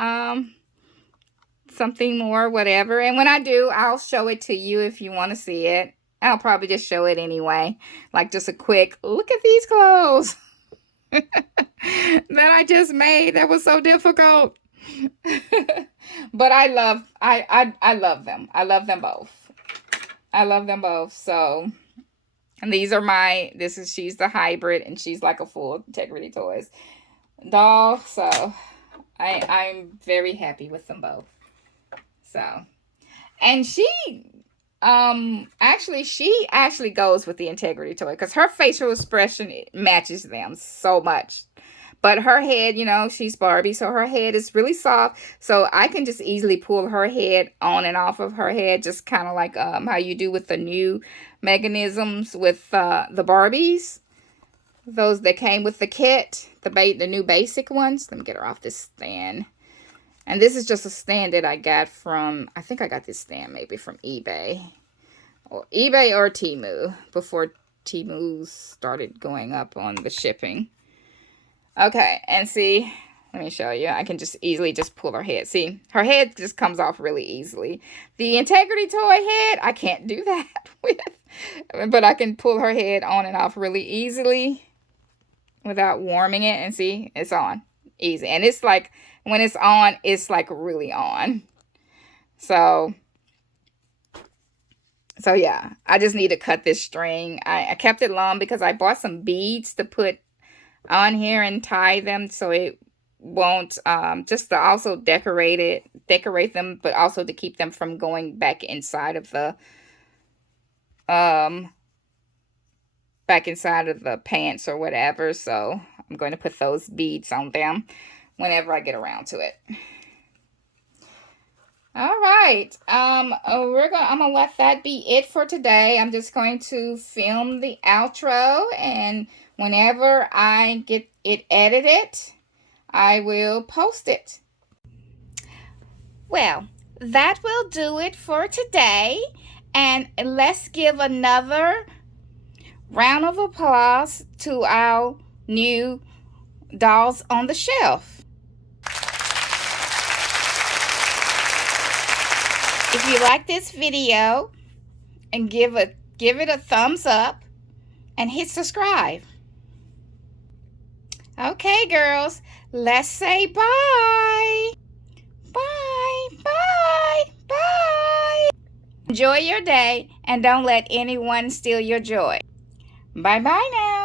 something more, whatever. And when I do, I'll show it to you if you want to see it. I'll probably just show it anyway. Like just a quick, look at these clothes that I just made. That was so difficult. But I love them. I love them both. I love them both. So, and these are she's the hybrid, and she's like a full Integrity Toys doll. So I'm very happy with them both. So, and she actually goes with the Integrity Toy, because her facial expression matches them so much. But her head, she's Barbie, so her head is really soft. So I can just easily pull her head on and off of her head, just kind of like how you do with the new mechanisms with the Barbies. Those that came with the kit, the new basic ones. Let me get her off this stand. And this is just a stand that I got from, I think I got this stand maybe from eBay. Or Temu, before Temu started going up on the shipping. Okay, and see, let me show you. I can just easily just pull her head. See, her head just comes off really easily. The Integrity Toy head, I can't do that with. But I can pull her head on and off really easily without warming it. And see, it's on. Easy. And it's like, when it's on, it's like really on. So yeah, I just need to cut this string. I kept it long because I bought some beads to put on here and tie them so it won't just to also decorate them, but also to keep them from going back inside of the pants or whatever. So I'm going to put those beads on them whenever I get around to it. All right, I'm gonna let that be it for today. I'm just going to film the outro, and whenever I get it edited, I will post it. Well, that will do it for today, and let's give another round of applause to our new dolls on the shelf. If you like this video, and give a give it a thumbs up, and hit subscribe. Okay, girls, let's say bye. Bye, bye, bye. Enjoy your day, and don't let anyone steal your joy. Bye-bye now.